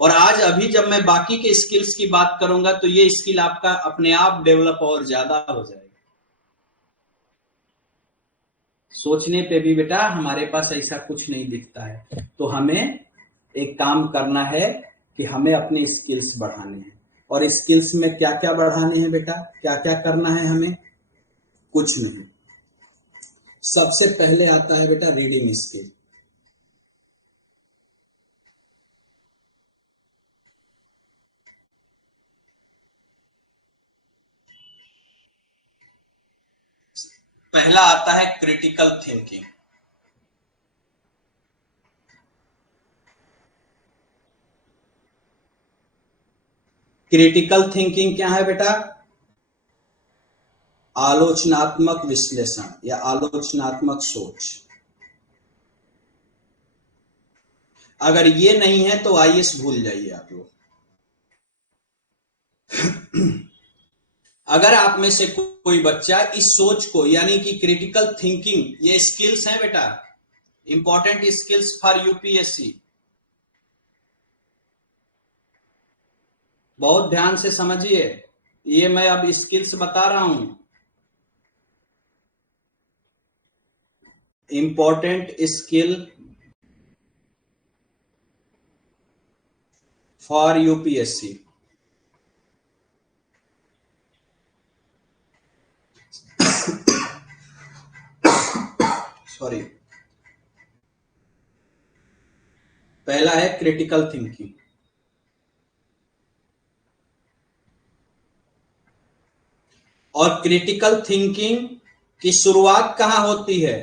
और आज अभी जब मैं बाकी के स्किल्स की बात करूंगा तो ये स्किल आपका अपने आप डेवलप और ज्यादा हो जाएगा। सोचने पे भी बेटा हमारे पास ऐसा कुछ नहीं दिखता है। तो हमें एक काम करना है कि हमें अपने स्किल्स बढ़ाने हैं। और स्किल्स में क्या क्या बढ़ाने हैं बेटा, क्या क्या करना है हमें? कुछ नहीं। सबसे पहले आता है बेटा रीडिंग स्किल। पहला आता है क्रिटिकल थिंकिंग। क्रिटिकल थिंकिंग क्या है बेटा? आलोचनात्मक विश्लेषण या आलोचनात्मक सोच। अगर ये नहीं है तो आईएएस भूल जाइए आप लोग। अगर आप में से कोई बच्चा इस सोच को यानी कि क्रिटिकल थिंकिंग, ये स्किल्स हैं बेटा, इंपॉर्टेंट स्किल्स फॉर यूपीएससी, बहुत ध्यान से समझिए। ये मैं अब स्किल्स बता रहा हूं, important skill for UPSC. Sorry. पहला है क्रिटिकल थिंकिंग। और क्रिटिकल थिंकिंग की शुरुआत कहां होती है?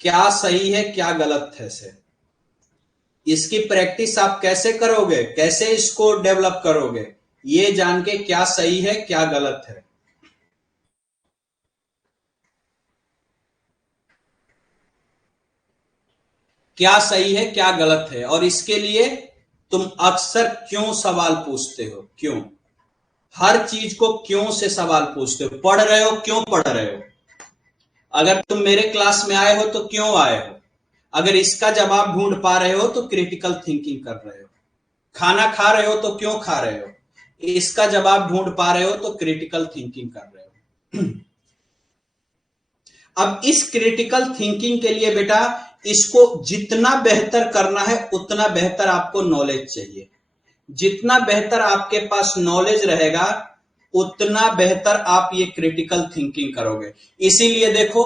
क्या सही है क्या गलत है से। इसकी प्रैक्टिस आप कैसे करोगे, कैसे इसको डेवलप करोगे? ये जान के क्या सही है क्या गलत है। क्या सही है क्या गलत है, और इसके लिए तुम अक्सर क्यों सवाल पूछते हो। क्यों, हर चीज को क्यों से सवाल पूछते हो। पढ़ रहे हो, क्यों पढ़ रहे हो। अगर तुम मेरे क्लास में आए हो तो क्यों आए हो। अगर इसका जवाब ढूंढ पा रहे हो तो क्रिटिकल थिंकिंग कर रहे हो। खाना खा रहे हो तो क्यों खा रहे हो, इसका जवाब ढूंढ पा रहे हो तो क्रिटिकल थिंकिंग कर रहे हो। अब इस क्रिटिकल थिंकिंग के लिए बेटा, इसको जितना बेहतर करना है उतना बेहतर आपको नॉलेज चाहिए। जितना बेहतर आपके पास नॉलेज रहेगा उतना बेहतर आप ये क्रिटिकल थिंकिंग करोगे। इसीलिए देखो,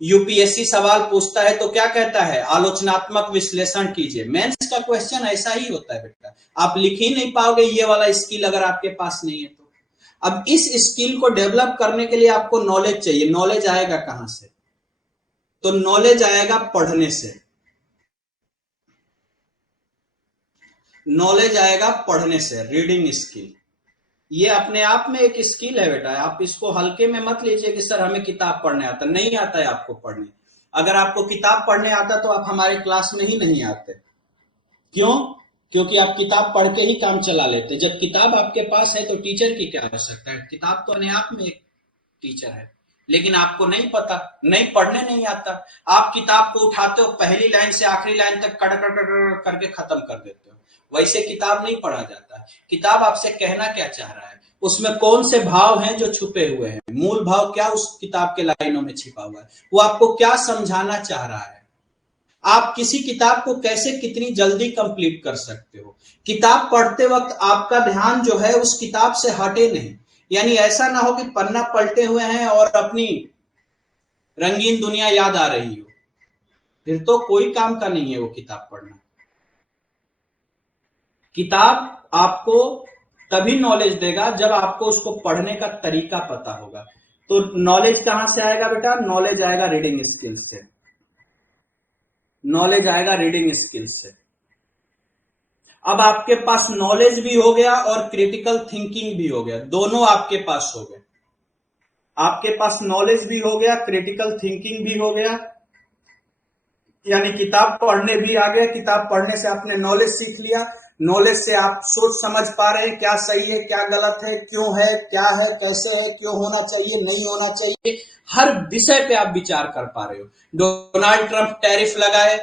यूपीएससी सवाल पूछता है तो क्या कहता है, आलोचनात्मक विश्लेषण कीजिए। मेंस का क्वेश्चन ऐसा ही होता है बेटा, आप लिख ही नहीं पाओगे ये वाला स्किल अगर आपके पास नहीं है तो। अब इस स्किल को डेवलप करने के लिए आपको नॉलेज चाहिए। नॉलेज आएगा कहां से? तो नॉलेज आएगा पढ़ने से। नॉलेज आएगा पढ़ने से, रीडिंग स्किल। ये अपने आप में एक स्किल है बेटा, आप इसको हल्के में मत लीजिए कि सर हमें किताब पढ़ने आता। नहीं आता है आपको पढ़ने। अगर आपको किताब पढ़ने आता तो आप हमारे क्लास में ही नहीं आते। क्यों? क्योंकि आप किताब पढ़ के ही काम चला लेते। जब किताब आपके पास है तो टीचर की क्या आवश्यकता है। किताब तो अपने आप में एक टीचर है, लेकिन आपको नहीं पता, नहीं पढ़ने नहीं आता। आप किताब को उठाते हो, पहली लाइन से आखिरी लाइन तक कड़ कड़ कड़ करके खत्म कर देते हो। वैसे किताब नहीं पढ़ा जाता। किताब आपसे कहना क्या चाह रहा है, उसमें कौन से भाव हैं जो छुपे हुए हैं, मूल भाव क्या उस किताब के लाइनों में छिपा हुआ है, वो आपको क्या समझाना चाह रहा है। आप किसी किताब को कैसे कितनी जल्दी कंप्लीट कर सकते हो। किताब पढ़ते वक्त आपका ध्यान जो है उस किताब से हटे नहीं। यानी ऐसा ना हो कि पन्ना पलटे हुए हैं और अपनी रंगीन दुनिया याद आ रही हो, फिर तो कोई काम का नहीं है वो किताब पढ़ना। किताब आपको तभी नॉलेज देगा जब आपको उसको पढ़ने का तरीका पता होगा। तो नॉलेज कहां से आएगा बेटा? नॉलेज आएगा रीडिंग स्किल से। नॉलेज आएगा रीडिंग स्किल से। अब आपके पास नॉलेज भी हो गया और क्रिटिकल थिंकिंग भी हो गया, दोनों आपके पास हो गए। आपके पास नॉलेज भी हो गया, क्रिटिकल थिंकिंग भी हो गया, यानी किताब पढ़ने भी आ गया। किताब पढ़ने से आपने नॉलेज सीख लिया। नॉलेज से आप सोच समझ पा रहे हैं क्या सही है क्या गलत है, क्यों है, क्या है, कैसे है, क्यों होना चाहिए, नहीं होना चाहिए। हर विषय पे आप विचार कर पा रहे हो। डोनाल्ड ट्रंप टैरिफ लगाए,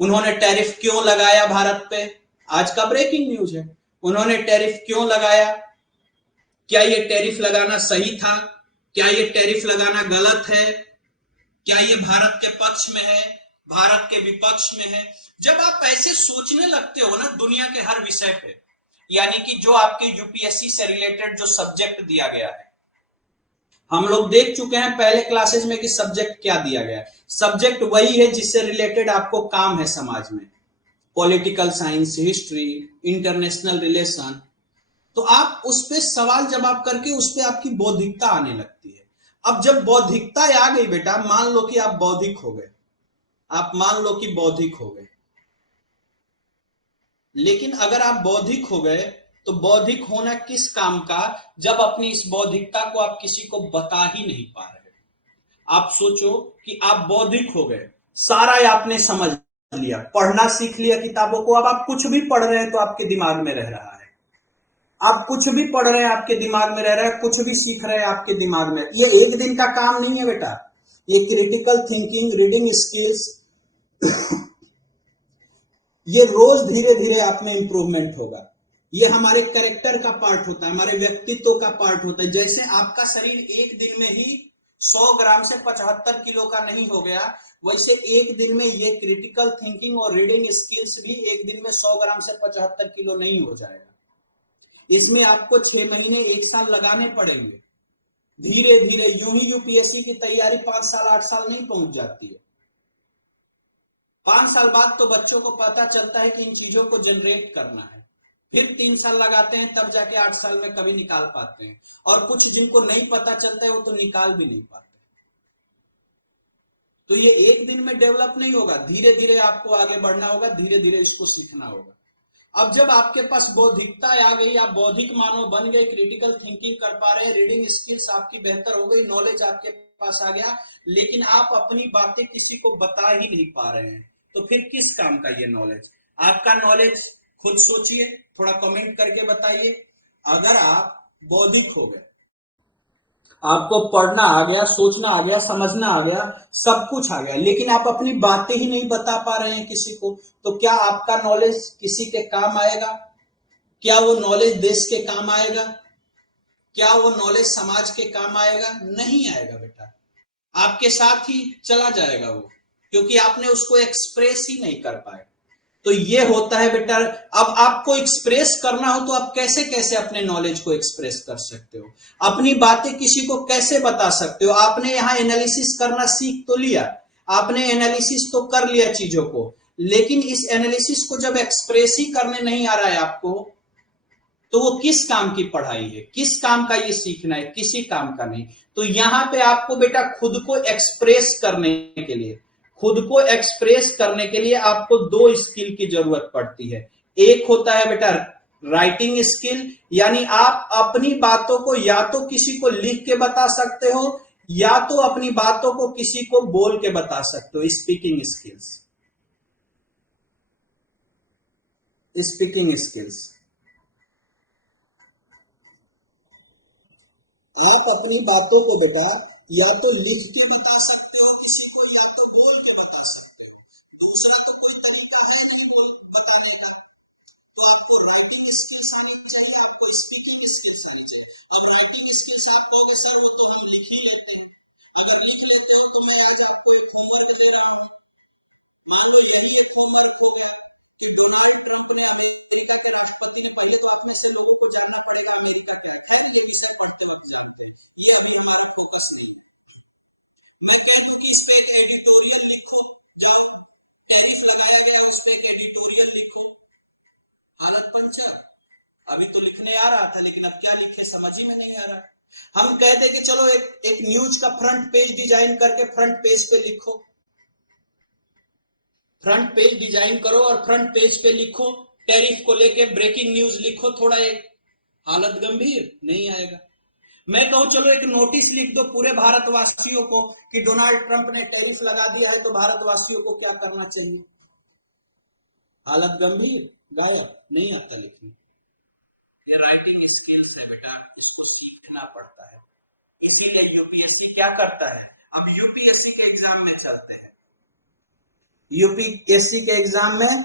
उन्होंने टैरिफ क्यों लगाया भारत पे, आज का ब्रेकिंग न्यूज है। उन्होंने टैरिफ क्यों लगाया, क्या ये टैरिफ लगाना सही था, क्या ये टैरिफ लगाना गलत है, क्या ये भारत के पक्ष में है, भारत के विपक्ष में है। जब आप ऐसे सोचने लगते हो ना दुनिया के हर विषय पे, यानी कि जो आपके यूपीएससी से रिलेटेड जो सब्जेक्ट दिया गया है, हम लोग देख चुके हैं पहले क्लासेस में कि सब्जेक्ट क्या दिया गया है। सब्जेक्ट वही है जिससे रिलेटेड आपको काम है समाज में, political science, history, international relation. तो आप उस पे सवाल जवाब करके उस पे आपकी बौद्धिकता आने लगती है। अब जब बौद्धिकता आ गई बेटा, मान लो कि आप बौद्धिक हो गए, आप मान लो कि बौद्धिक हो गए, लेकिन अगर आप बौद्धिक हो गए तो बौद्धिक होना किस काम का, जब अपनी इस बौद्धिकता को आप किसी को बता ही नहीं पा रहे। आप सोचो कि आप बौद्धिक हो गए, सारा आपने समझ लिया, पढ़ना सीख लिया किताबों को, अब आप कुछ भी पढ़ रहे हैं तो आपके दिमाग में रह रहा है, आप कुछ भी पढ़ रहे हैं आपके दिमाग में रह रहा है, कुछ भी सीख रहे हैं आपके दिमाग में। ये एक दिन का काम नहीं है बेटा, ये क्रिटिकल थिंकिंग, रीडिंग स्किल्स, ये रोज धीरे धीरे आप में इंप्रूवमेंट होगा। ये हमारे कैरेक्टर का पार्ट होता है, हमारे व्यक्तित्व का पार्ट होता है। जैसे आपका शरीर एक दिन में ही 100 ग्राम से 75 किलो का नहीं हो गया, वैसे एक दिन में ये क्रिटिकल थिंकिंग और रीडिंग स्किल्स भी एक दिन में 100 ग्राम से 75 किलो नहीं हो जाएगा। इसमें आपको 6 महीने 1 साल लगाने पड़ेंगे। धीरे धीरे यूं ही यूपीएससी की तैयारी 5 साल 8 साल नहीं पहुंच जाती है। 5 साल बाद तो बच्चों को पता चलता है कि इन चीजों को जनरेट करना है, फिर 3 साल लगाते हैं, तब जाके 8 साल में कभी निकाल पाते हैं। और कुछ जिनको नहीं पता चलता है वो तो निकाल भी नहीं पाते। तो ये एक दिन में डेवलप नहीं होगा, धीरे धीरे आपको आगे बढ़ना होगा, धीरे धीरे इसको सीखना होगा। अब जब आपके पास बौद्धिकता आ गई, आप बौद्धिक मानव बन गए, क्रिटिकल थिंकिंग कर पा रहे हैं, रीडिंग स्किल्स आपकी बेहतर हो गई, नॉलेज आपके पास आ गया, लेकिन आप अपनी बातें किसी को बता ही नहीं पा रहे हैं, तो फिर किस काम का ये नॉलेज? आपका नॉलेज खुद सोचिए, थोड़ा कमेंट करके बताइए। अगर आप बौद्धिक हो गए, आपको पढ़ना आ गया, सोचना आ गया, समझना आ गया, सब कुछ आ गया, लेकिन आप अपनी बातें ही नहीं बता पा रहे हैं किसी को, तो क्या आपका नॉलेज किसी के काम आएगा? क्या वो नॉलेज देश के काम आएगा? क्या वो नॉलेज समाज के काम आएगा? नहीं आएगा बेटा, आपके साथ ही चला जाएगा वो, क्योंकि आपने उसको एक्सप्रेस ही नहीं कर पाए। तो ये होता है बेटा। अब आपको एक्सप्रेस करना हो तो आप कैसे कैसे अपने नॉलेज को एक्सप्रेस कर सकते हो, अपनी बातें किसी को कैसे बता सकते हो? आपने यहां एनालिसिस करना सीख तो लिया, आपने एनालिसिस तो कर लिया चीजों को, लेकिन इस एनालिसिस को जब एक्सप्रेस ही करने नहीं आ रहा है आपको, तो वो किस काम की पढ़ाई है, किस काम का ये सीखना है? किसी काम का नहीं। तो यहां पे आपको बेटा खुद को एक्सप्रेस करने के लिए, खुद को एक्सप्रेस करने के लिए आपको 2 स्किल की जरूरत पड़ती है। एक होता है बेटा राइटिंग स्किल, यानी आप अपनी बातों को या तो किसी को लिख के बता सकते हो या तो अपनी बातों को किसी को बोल के बता सकते हो। स्पीकिंग स्किल्स, स्पीकिंग स्किल्स, आप अपनी बातों को बेटा या तो लिख के बता सकते हो किसी को, या तो बोल के बता सकते हो। दूसरा तो कोई तरीका है नहीं बोल बताने का। तो आपको राइटिंग स्किल्स आनी चाहिए, आपको स्पीकिंग स्किल्स आनी चाहिए। अब राइटिंग स्किल्स आप कहोगे सर वो तो हम लिख ही लेते हैं। अगर लिख लेते हो तो मैं आज आपको एक होमवर्क दे रहा हूं। मान लो यही एक होमवर्क हो गया कि डोनाल्ड ट्रंप ने, अमेरिका के राष्ट्रपति ने, पहले तो आप में से लोगों को जानना पड़ेगा अमेरिका क्या है। खैर ये विषय पढ़ते वक्त जानते हैं, ये अभी हमारा फोकस नहीं है। मैं कह दूं कि इस पे एक एडिटोरियल लिखो, जाओ टैरिफ लगाया गया उस पे एक एडिटोरियल लिखो, हालत पंचर। अभी तो लिखने आ रहा था लेकिन अब क्या लिखे समझ ही में नहीं आ रहा। हम कहते कि चलो एक न्यूज का फ्रंट पेज डिजाइन करके फ्रंट पेज पे लिखो, फ्रंट पेज डिजाइन करो और फ्रंट पेज पे लिखो टैरिफ को लेके ब्रेकिंग न्यूज लिखो, थोड़ा एक हालत गंभीर नहीं आएगा। मैं कहूं चलो एक नोटिस लिख दो पूरे भारतवासियों को कि डोनाल्ड ट्रंप ने टैरिफ लगा दिया है तो भारतवासियों को क्या करना चाहिए, हालत गंभीर, गायब, नहीं आता लिखने। ये राइटिंग स्किल्स है बेटा, इसको सीखना पड़ता है। इसीलिए यूपीएससी क्या करता है, अब यूपीएससी के एग्जाम में चलते हैं। यूपीएससी के एग्जाम में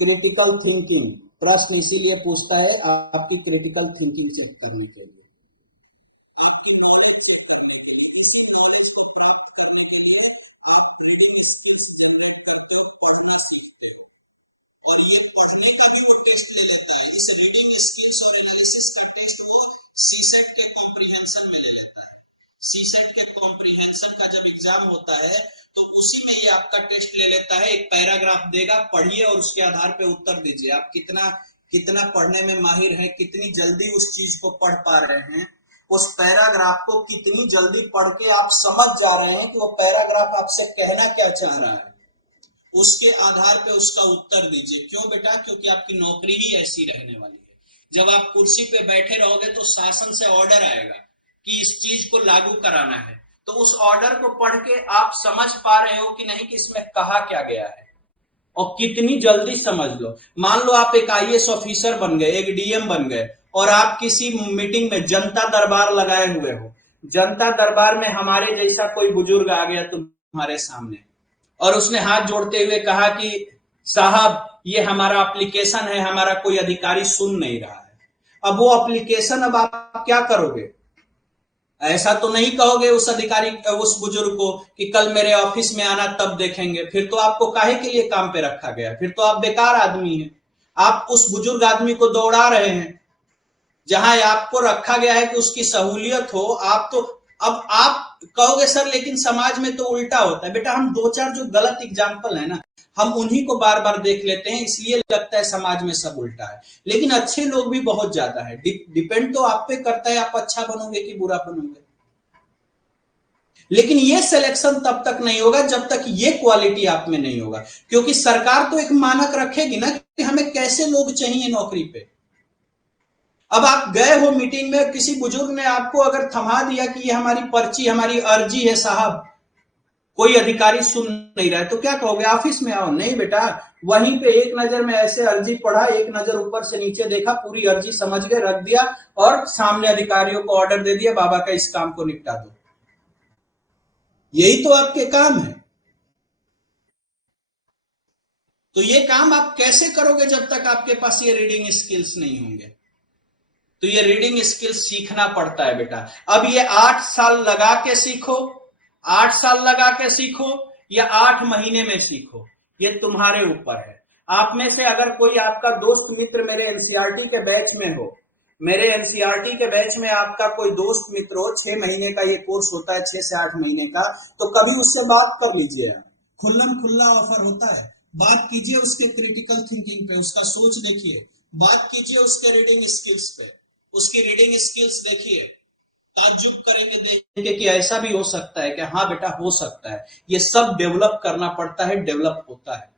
क्रिटिकल थिंकिंग प्रश्न इसीलिए पूछता है, आपकी क्रिटिकल थिंकिंग चेक करने के लिए। आपकी नॉलेज चेक करने के लिए। इसी नॉलेज को प्राप्त करने के लिए आप रीडिंग स्किल्स जनरेट करते हो, पढ़ना सीखते हो। और ये पढ़ने का भी वो टेस्ट ले लेता है। इस रीडिंग स्किल्स और एनालिसिस का टेस्ट वो सीसेट के कॉम्प्रिहेंशन में ले लेता है। सीसेट के कॉम्प्रिहेंशन का जब एग्जाम होता है तो उसी में ये आपका टेस्ट ले लेता है। एक पैराग्राफ देगा, पढ़िए और उसके आधार पे उत्तर दीजिए। आप कितना पढ़ने में माहिर हैं, कितनी जल्दी उस चीज को पढ़ पा रहे हैं, उस पैराग्राफ को कितनी जल्दी पढ़ के आप समझ जा रहे हैं कि वो पैराग्राफ आपसे कहना क्या चाह रहा है। उसके आधार पे उसका उत्तर दीजिए। क्यों बेटा? क्योंकि आपकी नौकरी ही ऐसी रहने वाली है। जब आप कुर्सी पे बैठे रहोगे तो शासन से ऑर्डर आएगा कि इस चीज को लागू कराना है, तो उस ऑर्डर को पढ़ के आप समझ पा रहे हो कि नहीं कि इसमें कहा क्या गया है, और कितनी जल्दी समझ लो। मान लो आप एक आईएएस ऑफिसर बन गए, एक डीएम बन गए, और आप किसी मीटिंग में जनता दरबार लगाए हुए हो। जनता दरबार में हमारे जैसा कोई बुजुर्ग आ गया तुम्हारे सामने और उसने हाथ जोड़ते हुए कहा कि साहब ये हमारा एप्लीकेशन है, हमारा कोई अधिकारी सुन नहीं रहा है। अब वो एप्लीकेशन, अब आप क्या करोगे? ऐसा तो नहीं कहोगे उस अधिकारी, उस बुजुर्ग को कि कल मेरे ऑफिस में आना तब देखेंगे। फिर तो आपको काहे के लिए काम पे रखा गया? फिर तो आप बेकार आदमी हैं। आप उस बुजुर्ग आदमी को दौड़ा रहे हैं जहां आपको रखा गया है कि उसकी सहूलियत हो। आप तो, अब आप कहोगे सर लेकिन समाज में तो उल्टा होता है। बेटा, हम दो चार जो गलत एग्जाम्पल है ना, हम उन्हीं को बार बार देख लेते हैं, इसलिए लगता है समाज में सब उल्टा है। लेकिन अच्छे लोग भी बहुत ज्यादा है। डिपेंड तो आप पे करता है, आप अच्छा बनोगे कि बुरा बनोगे। लेकिन ये सिलेक्शन तब तक नहीं होगा जब तक ये क्वालिटी आप में नहीं होगा, क्योंकि सरकार तो एक मानक रखेगी ना कि हमें कैसे लोग चाहिए नौकरी पे। अब आप गए हो मीटिंग में, किसी बुजुर्ग ने आपको अगर थमा दिया कि ये हमारी पर्ची, हमारी अर्जी है साहब, कोई अधिकारी सुन नहीं रहा है, तो क्या कहोगे? ऑफिस में आओ। नहीं बेटा, वहीं पे एक नजर में ऐसे अर्जी पढ़ा, एक नजर ऊपर से नीचे देखा, पूरी अर्जी समझ गए, रख दिया और सामने अधिकारियों को ऑर्डर दे दिया, बाबा का इस काम को निपटा दो। यही तो आपके काम है। तो ये काम आप कैसे करोगे जब तक आपके पास ये रीडिंग स्किल्स नहीं होंगे? तो ये रीडिंग स्किल्स सीखना पड़ता है बेटा। अब ये 8 साल लगा के सीखो, 8 साल लगा के सीखो या 8 महीने में सीखो, ये तुम्हारे ऊपर है। आप में से अगर कोई आपका दोस्त मित्र मेरे एनसीईआरटी के बैच में हो, मेरे एनसीईआरटी के बैच में आपका कोई दोस्त मित्र हो, 6 महीने का ये कोर्स होता है, 6 से 8 महीने का, तो कभी उससे बात कर लीजिए। आप खुल्लम खुल्ला ऑफर होता है, बात कीजिए उसके क्रिटिकल थिंकिंग पे, उसका सोच देखिए, बात कीजिए उसके रीडिंग स्किल्स पे, उसकी रीडिंग स्किल्स देखिए, ताज्जुब करेंगे देख के कि ऐसा भी हो सकता है, कि हाँ बेटा हो सकता है। ये सब डेवलप करना पड़ता है, डेवलप होता है,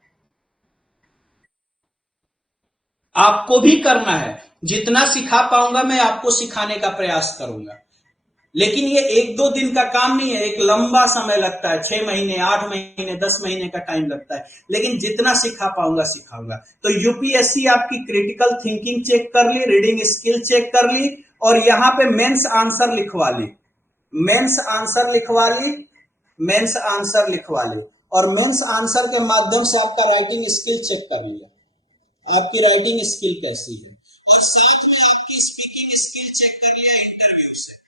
आपको भी करना है। जितना सिखा पाऊंगा मैं आपको सिखाने का प्रयास करूंगा, लेकिन ये 1-2 दिन का काम नहीं है, एक लंबा समय लगता है। 6 महीने, 8 महीने, 10 महीने का टाइम लगता है, लेकिन जितना सिखा पाऊंगा सिखाऊंगा। तो यूपीएससी आपकी क्रिटिकल थिंकिंग चेक कर ली, रीडिंग स्किल चेक कर ली, और यहां पे मेंस आंसर लिखवा ली, मेंस आंसर लिखवा ली, मेंस आंसर लिखवा ली, और मेंस आंसर के माध्यम से आपका राइटिंग स्किल चेक कर लिया, आपकी राइटिंग स्किल कैसी है, और साथ में आपकी स्पीकिंग स्किल चेक कर लिया इंटरव्यू से,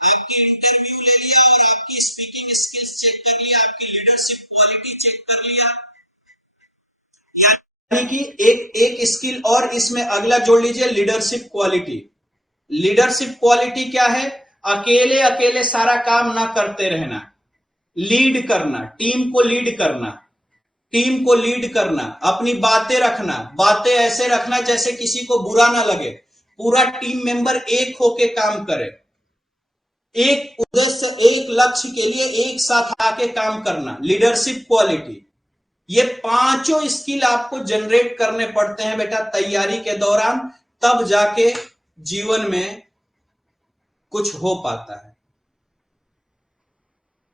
आपकी इंटरव्यू ले लिया और आपकी स्पीकिंग स्किल्स चेक कर लिया, आपकी लीडरशिप क्वालिटी चेक कर लिया। यानी कि एक स्किल और इसमें अगला जोड़ लीजिए, लीडरशिप क्वालिटी। लीडरशिप क्वालिटी क्या है? अकेले अकेले सारा काम ना करते रहना, लीड करना, टीम को लीड करना, टीम को लीड करना, अपनी बातें रखना, बातें ऐसे रखना जैसे किसी को बुरा ना लगे, पूरा टीम मेंबर एक होके काम करे, एक उद्देश्य, एक लक्ष्य के लिए एक साथ आके काम करना, लीडरशिप क्वालिटी। ये 5 स्किल आपको जनरेट करने पड़ते हैं बेटा तैयारी के दौरान, तब जाके जीवन में कुछ हो पाता है,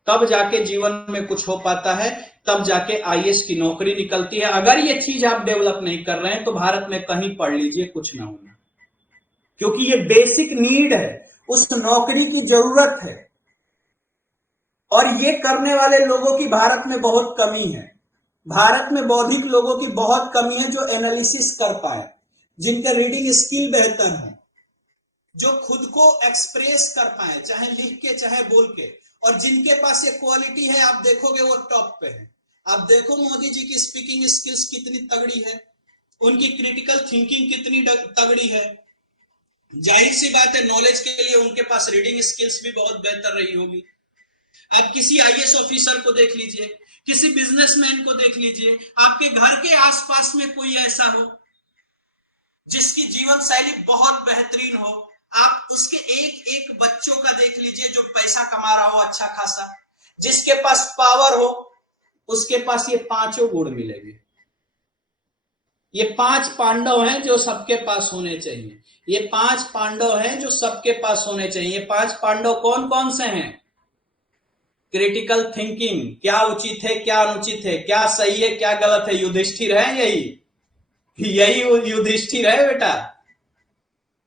तब जाके जीवन में कुछ हो पाता है, तब जाके आईएएस की नौकरी निकलती है। अगर ये चीज आप डेवलप नहीं कर रहे हैं तो भारत में कहीं पढ़ लीजिए, कुछ ना होना, क्योंकि ये बेसिक नीड है, उस नौकरी की जरूरत है, और ये करने वाले लोगों की भारत में बहुत कमी है। भारत में बौद्धिक लोगों की बहुत कमी है जो एनालिसिस कर पाए, जिनके रीडिंग स्किल बेहतर हो, जो खुद को एक्सप्रेस कर पाए, चाहे लिख के चाहे बोल के, और जिनके पास ये क्वालिटी है आप देखोगे वो टॉप पे है। आप देखो मोदी जी की स्पीकिंग स्किल्स कितनी तगड़ी है, उनकी क्रिटिकल थिंकिंग कितनी तगड़ी है। जाहिर सी बात है नॉलेज के लिए उनके पास रीडिंग स्किल्स भी बहुत बेहतर रही होगी। आप किसी आईएएस ऑफिसर को देख लीजिए, किसी बिजनेसमैन को देख लीजिए, आपके घर के आसपास में कोई ऐसा हो जिसकी जीवन शैली बहुत बेहतरीन हो, आप उसके एक एक बच्चों का देख लीजिए जो पैसा कमा रहा हो अच्छा खासा, जिसके पास पावर हो, उसके पास ये पांचों गुण मिलेंगे। ये 5 पांडव हैं जो सबके पास होने चाहिए। ये 5 पांडव हैं जो सबके पास होने चाहिए। ये 5 पांडव कौन कौन से हैं? क्रिटिकल थिंकिंग, क्या उचित है क्या अनुचित है, क्या सही है क्या गलत है। युधिष्ठिर है, यही युधिष्ठिर है बेटा।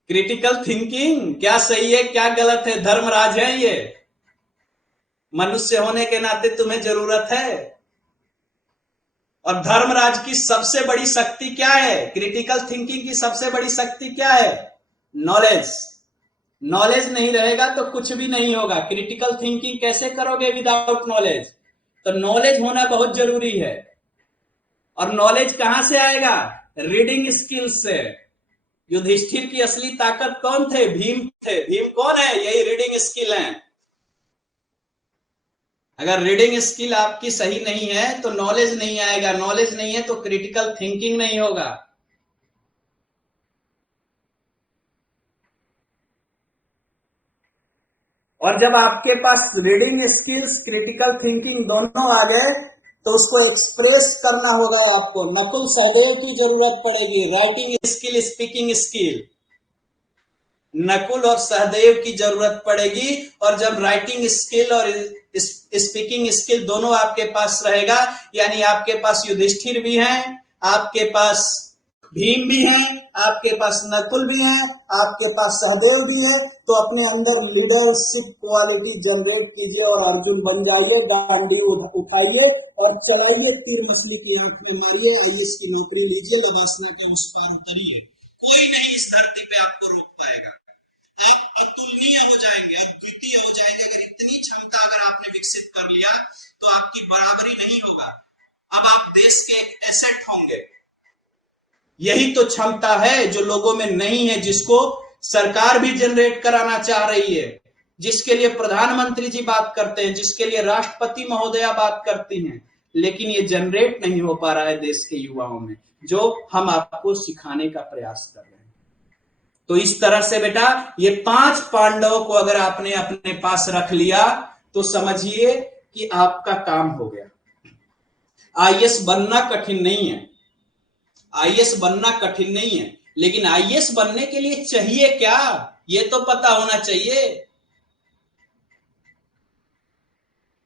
क्रिटिकल थिंकिंग, क्या सही है क्या गलत है, धर्मराज है ये। मनुष्य होने के नाते तुम्हें जरूरत है। और धर्मराज की सबसे बड़ी शक्ति क्या है? क्रिटिकल थिंकिंग की सबसे बड़ी शक्ति क्या है? नॉलेज। नॉलेज नहीं रहेगा तो कुछ भी नहीं होगा। क्रिटिकल थिंकिंग कैसे करोगे विदाउट नॉलेज? तो नॉलेज होना बहुत जरूरी है। और नॉलेज कहां से आएगा? रीडिंग स्किल्स से। युधिष्ठिर की असली ताकत कौन थे? भीम थे। भीम कौन है? यही रीडिंग स्किल है। अगर रीडिंग स्किल आपकी सही नहीं है तो नॉलेज नहीं आएगा, नॉलेज नहीं है तो क्रिटिकल थिंकिंग नहीं होगा। और जब आपके पास रीडिंग स्किल्स क्रिटिकल थिंकिंग दोनों आ गए तो उसको एक्सप्रेस करना होगा आपको। नकुल सहदेव की जरूरत पड़ेगी। Writing skill, speaking skill, Nakul और सहदेव की जरूरत पड़ेगी। और जब राइटिंग स्किल और स्पीकिंग स्किल दोनों आपके पास रहेगा, यानी आपके पास युधिष्ठिर भी हैं, आपके पास भीम भी हैं, आपके पास नकुल भी हैं, आपके पास सहदेव भी है, तो अपने अंदर लीडरशिप क्वालिटी जनरेट कीजिए और अर्जुन बन जाइए। गांडी उठाइए और चलाइए, तीर मछली की आंख में मारिए, आईएएस की नौकरी लीजिए, लबासना के उस पार उतरिए। कोई नहीं इस धरती पे आपको रोक पाएगा। आप अतुलनीय हो जाएंगे, अद्वितीय हो जाएंगे। अगर इतनी क्षमता अगर आपने विकसित कर लिया तो आपकी बराबरी नहीं होगा। अब आप देश के एक एसेट होंगे। यही तो क्षमता है जो लोगों में नहीं है, जिसको सरकार भी जनरेट कराना चाह रही है, जिसके लिए प्रधानमंत्री जी बात करते हैं, जिसके लिए राष्ट्रपति महोदया बात करती हैं, लेकिन ये जनरेट नहीं हो पा रहा है देश के युवाओं में, जो हम आपको सिखाने का प्रयास कर रहे हैं। तो इस तरह से बेटा ये 5 पांडवों को अगर आपने अपने पास रख लिया तो समझिए कि आपका काम हो गया। आईएएस बनना कठिन नहीं है, आईएएस बनना कठिन नहीं है, लेकिन आईएएस बनने के लिए चाहिए क्या ये तो पता होना चाहिए।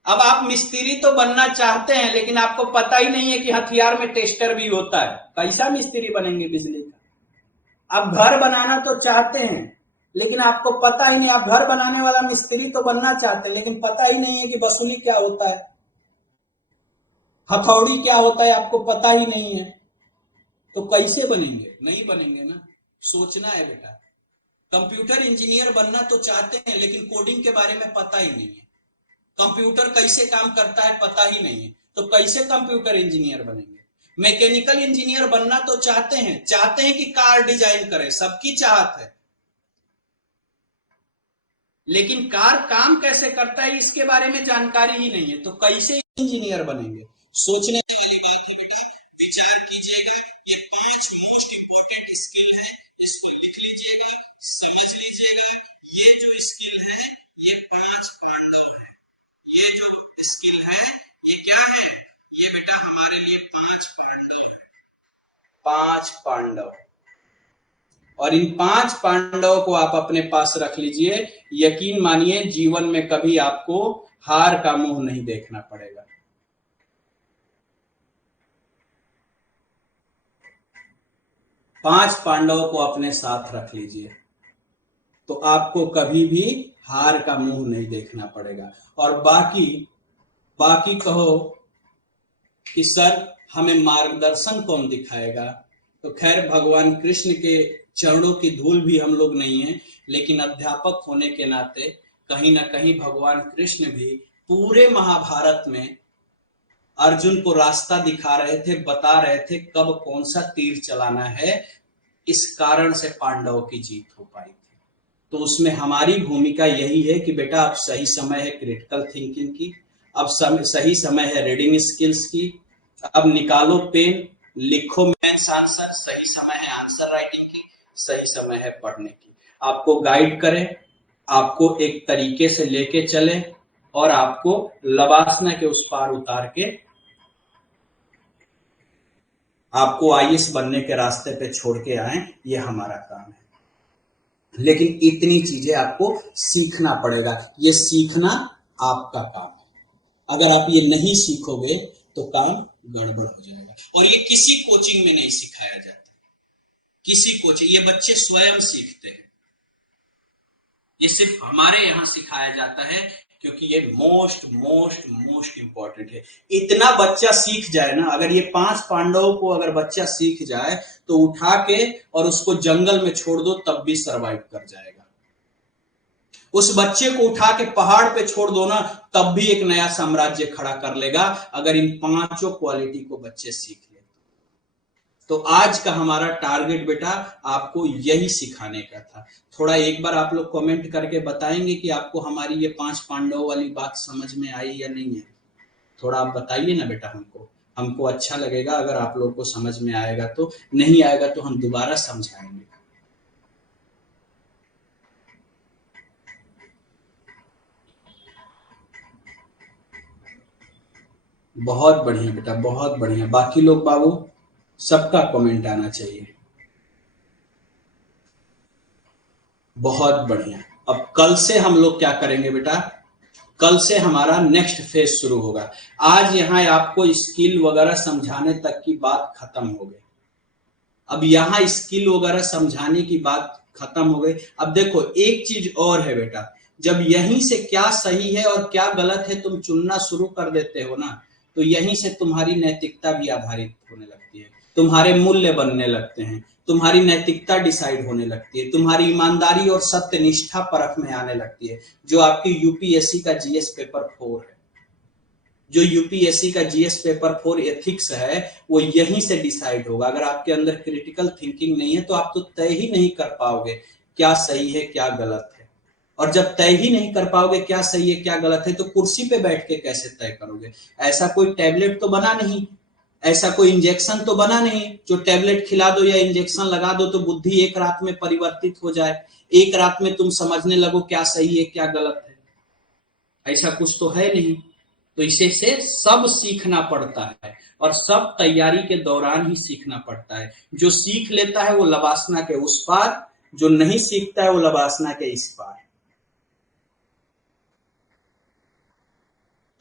अब आप मिस्त्री तो बनना चाहते हैं, लेकिन आपको पता ही नहीं है कि हथियार में टेस्टर भी होता है। कैसा मिस्त्री बनेंगे बिजली का? आप घर बनाना तो चाहते हैं, लेकिन आपको पता ही नहीं। आप घर बनाने वाला मिस्त्री तो बनना चाहते हैं, लेकिन पता ही नहीं है कि वसूली क्या होता है, हथौड़ी क्या होता है, आपको पता ही नहीं है। तो कैसे बनेंगे? नहीं बनेंगे ना। सोचना है बेटा। कंप्यूटर इंजीनियर बनना तो चाहते हैं, लेकिन कोडिंग के बारे में पता ही नहीं है। कंप्यूटर कैसे काम करता है पता ही नहीं है, तो कैसे कंप्यूटर इंजीनियर बनेंगे? मैकेनिकल इंजीनियर बनना तो चाहते हैं कि कार डिजाइन करें, सबकी चाहत है, लेकिन कार काम कैसे करता है इसके बारे में जानकारी ही नहीं है, तो कैसे इंजीनियर बनेंगे? सोचने वाली बात है बेटा। विचार कीजिएगा। ये 5 मोस्ट इंपॉर्टेंट स्किल हैं, इसको लिख लीजिएगा, समझ लीजिएगा। ये जो स्किल हैं ये 5 पांडव हैं। ये जो स्किल है ये क्या है? ये बेटा हमारे लिए 5 पांडव है। 5 पांडव। और इन 5 पांडवों को आप अपने पास रख लीजिए। यकीन मानिए जीवन में कभी आपको हार का मुंह नहीं देखना पड़ेगा। पांच पांडवों को अपने साथ रख लीजिए तो आपको कभी भी हार का मुंह नहीं देखना पड़ेगा। और बाकी कहो कि सर हमें मार्गदर्शन कौन दिखाएगा, तो खैर भगवान कृष्ण के चरणों की धूल भी हम लोग नहीं है, लेकिन अध्यापक होने के नाते कहीं ना कहीं भगवान कृष्ण भी पूरे महाभारत में अर्जुन को रास्ता दिखा रहे थे, बता रहे थे कब कौन सा तीर चलाना है। इस कारण से पांडवों की जीत हो पाई थी। तो उसमें हमारी भूमिका यही है कि बेटा अब सही समय है क्रिटिकल थिंकिंग की, अब सही समय है रीडिंग स्किल्स की, अब निकालो पेन, लिखो मेंस आंसर, सही समय है आंसर राइटिंग की, सही समय है पढ़ने की। आपको गाइड करें, आपको एक तरीके से लेके चले और आपको लवासना के उस पार उतार के आपको आईएएस बनने के रास्ते पे छोड़ के आए, ये हमारा काम है। लेकिन इतनी चीजें आपको सीखना पड़ेगा, ये सीखना आपका काम है। अगर आप ये नहीं सीखोगे तो काम गड़बड़ हो जाएगा। और ये किसी कोचिंग में नहीं सिखाया जाता, किसी कोचिंग, ये बच्चे स्वयं सीखते हैं। ये सिर्फ हमारे यहां सिखाया जाता है क्योंकि ये मोस्ट इंपॉर्टेंट है। इतना बच्चा सीख जाए ना, अगर ये 5 पांडवों को अगर बच्चा सीख जाए तो उठा के और उसको जंगल में छोड़ दो तब भी सरवाइव कर जाएगा। उस बच्चे को उठा के पहाड़ पे छोड़ दो ना, तब भी एक नया साम्राज्य खड़ा कर लेगा, अगर इन 5 क्वालिटी को बच्चे सीख ले। तो आज का हमारा टारगेट बेटा आपको यही सिखाने का था। थोड़ा एक बार आप लोग कमेंट करके बताएंगे कि आपको हमारी ये 5 पांडवों वाली बात समझ में आई या नहीं है। थोड़ा आप बताइए ना बेटा, हमको अच्छा लगेगा अगर आप लोग को समझ में आएगा। तो नहीं आएगा तो हम दोबारा समझाएंगे। बहुत बढ़िया बेटा, बहुत बढ़िया। बाकी लोग बाबू सबका कमेंट आना चाहिए। बहुत बढ़िया। अब कल से हम लोग क्या करेंगे बेटा, कल से हमारा नेक्स्ट फेज शुरू होगा। आज यहां आपको स्किल वगैरह समझाने तक की बात खत्म हो गई। अब यहां स्किल वगैरह समझाने की बात खत्म हो गई। अब देखो एक चीज और है बेटा, जब यहीं से क्या सही है और क्या गलत है तुम चुनना शुरू कर देते हो ना, तो यहीं से तुम्हारी नैतिकता भी आधारित होने लगती है, तुम्हारे मूल्य बनने लगते हैं, तुम्हारी नैतिकता डिसाइड होने लगती है, तुम्हारी ईमानदारी और सत्यनिष्ठा परख में आने लगती है। जो आपकी यूपीएससी का जीएस पेपर 4 है, जो यूपीएससी का जीएस पेपर 4 एथिक्स है, वो यहीं से डिसाइड होगा। अगर आपके अंदर क्रिटिकल थिंकिंग नहीं है तो आप तो तय ही नहीं कर पाओगे क्या सही है क्या गलत है। और जब तय ही नहीं कर पाओगे क्या सही है क्या गलत है, तो कुर्सी पे बैठ के कैसे तय करोगे। ऐसा कोई टैबलेट तो बना नहीं, ऐसा कोई इंजेक्शन तो बना नहीं जो टैबलेट खिला दो या इंजेक्शन लगा दो तो बुद्धि एक रात में परिवर्तित हो जाए, एक रात में तुम समझने लगो क्या सही है क्या गलत है। ऐसा कुछ तो है नहीं। तो इसे से सब सीखना पड़ता है और सब तैयारी के दौरान ही सीखना पड़ता है। जो सीख लेता है वो लवासना के उस पार, जो नहीं सीखता है वो लवासना के इस पार।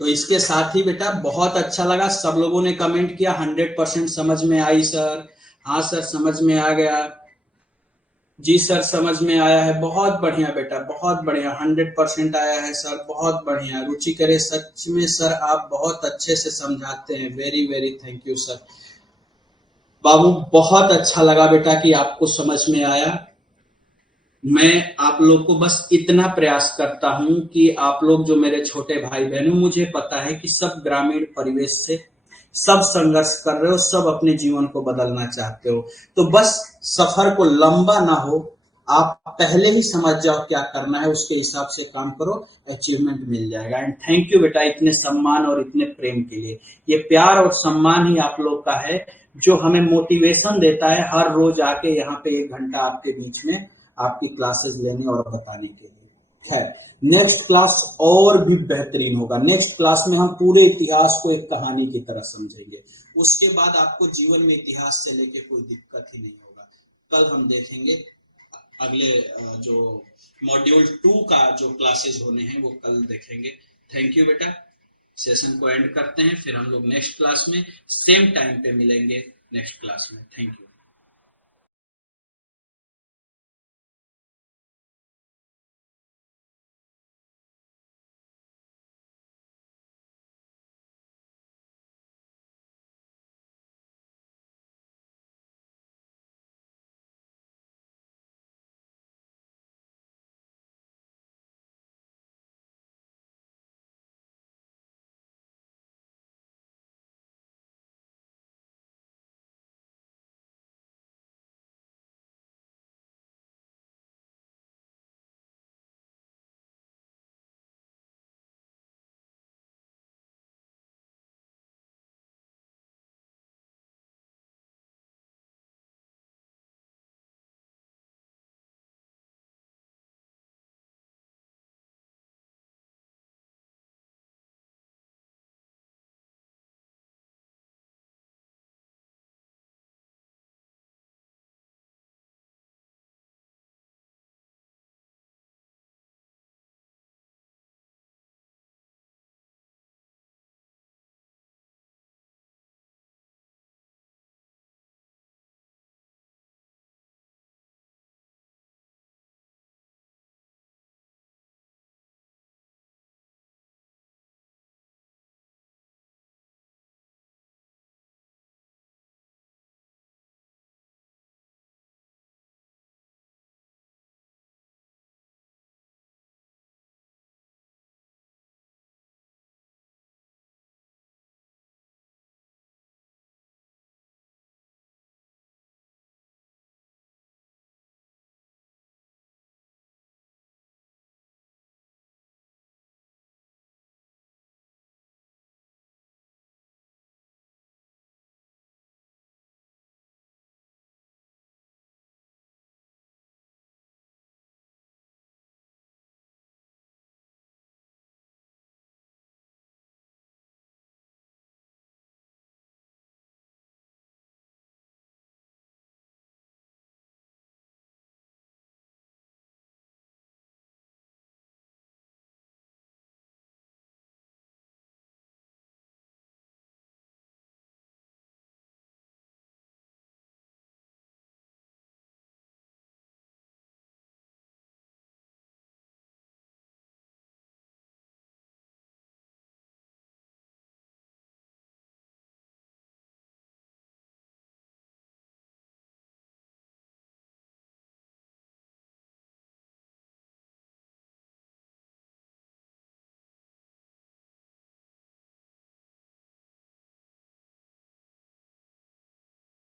तो इसके साथ ही बेटा बहुत अच्छा लगा, सब लोगों ने कमेंट किया 100% समझ में आई सर। हाँ सर समझ में आ गया, जी सर समझ में आया है। बहुत बढ़िया बेटा, बहुत बढ़िया, 100% आया है सर, बहुत बढ़िया। रुचि करे सच में सर आप बहुत अच्छे से समझाते हैं, very very thank you sir. बाबू बहुत अच्छा लगा बेटा कि आपको समझ में आया। मैं आप लोग को बस इतना प्रयास करता हूं कि आप लोग जो मेरे छोटे भाई बहन, मुझे पता है कि सब ग्रामीण परिवेश से सब संघर्ष कर रहे हो, सब अपने जीवन को बदलना चाहते हो। तो बस सफर को लंबा ना हो, आप पहले ही समझ जाओ क्या करना है, उसके हिसाब से काम करो, अचीवमेंट मिल जाएगा। एंड थैंक यू बेटा इतने सम्मान और इतने प्रेम के लिए। ये प्यार और सम्मान ही आप लोग का है जो हमें मोटिवेशन देता है हर रोज आके यहाँ पे 1 घंटा आपके बीच में आपकी क्लासेस लेने और बताने के लिए। खैर नेक्स्ट क्लास और भी बेहतरीन होगा। नेक्स्ट क्लास में हम पूरे इतिहास को एक कहानी की तरह समझेंगे। उसके बाद आपको जीवन में इतिहास से लेके कोई दिक्कत ही नहीं होगा। कल हम देखेंगे अगले जो मॉड्यूल 2 का जो क्लासेस होने हैं वो कल देखेंगे। थैंक यू बेटा, सेशन को एंड करते हैं, फिर हम लोग नेक्स्ट क्लास में सेम टाइम पे मिलेंगे नेक्स्ट क्लास में। Thank you.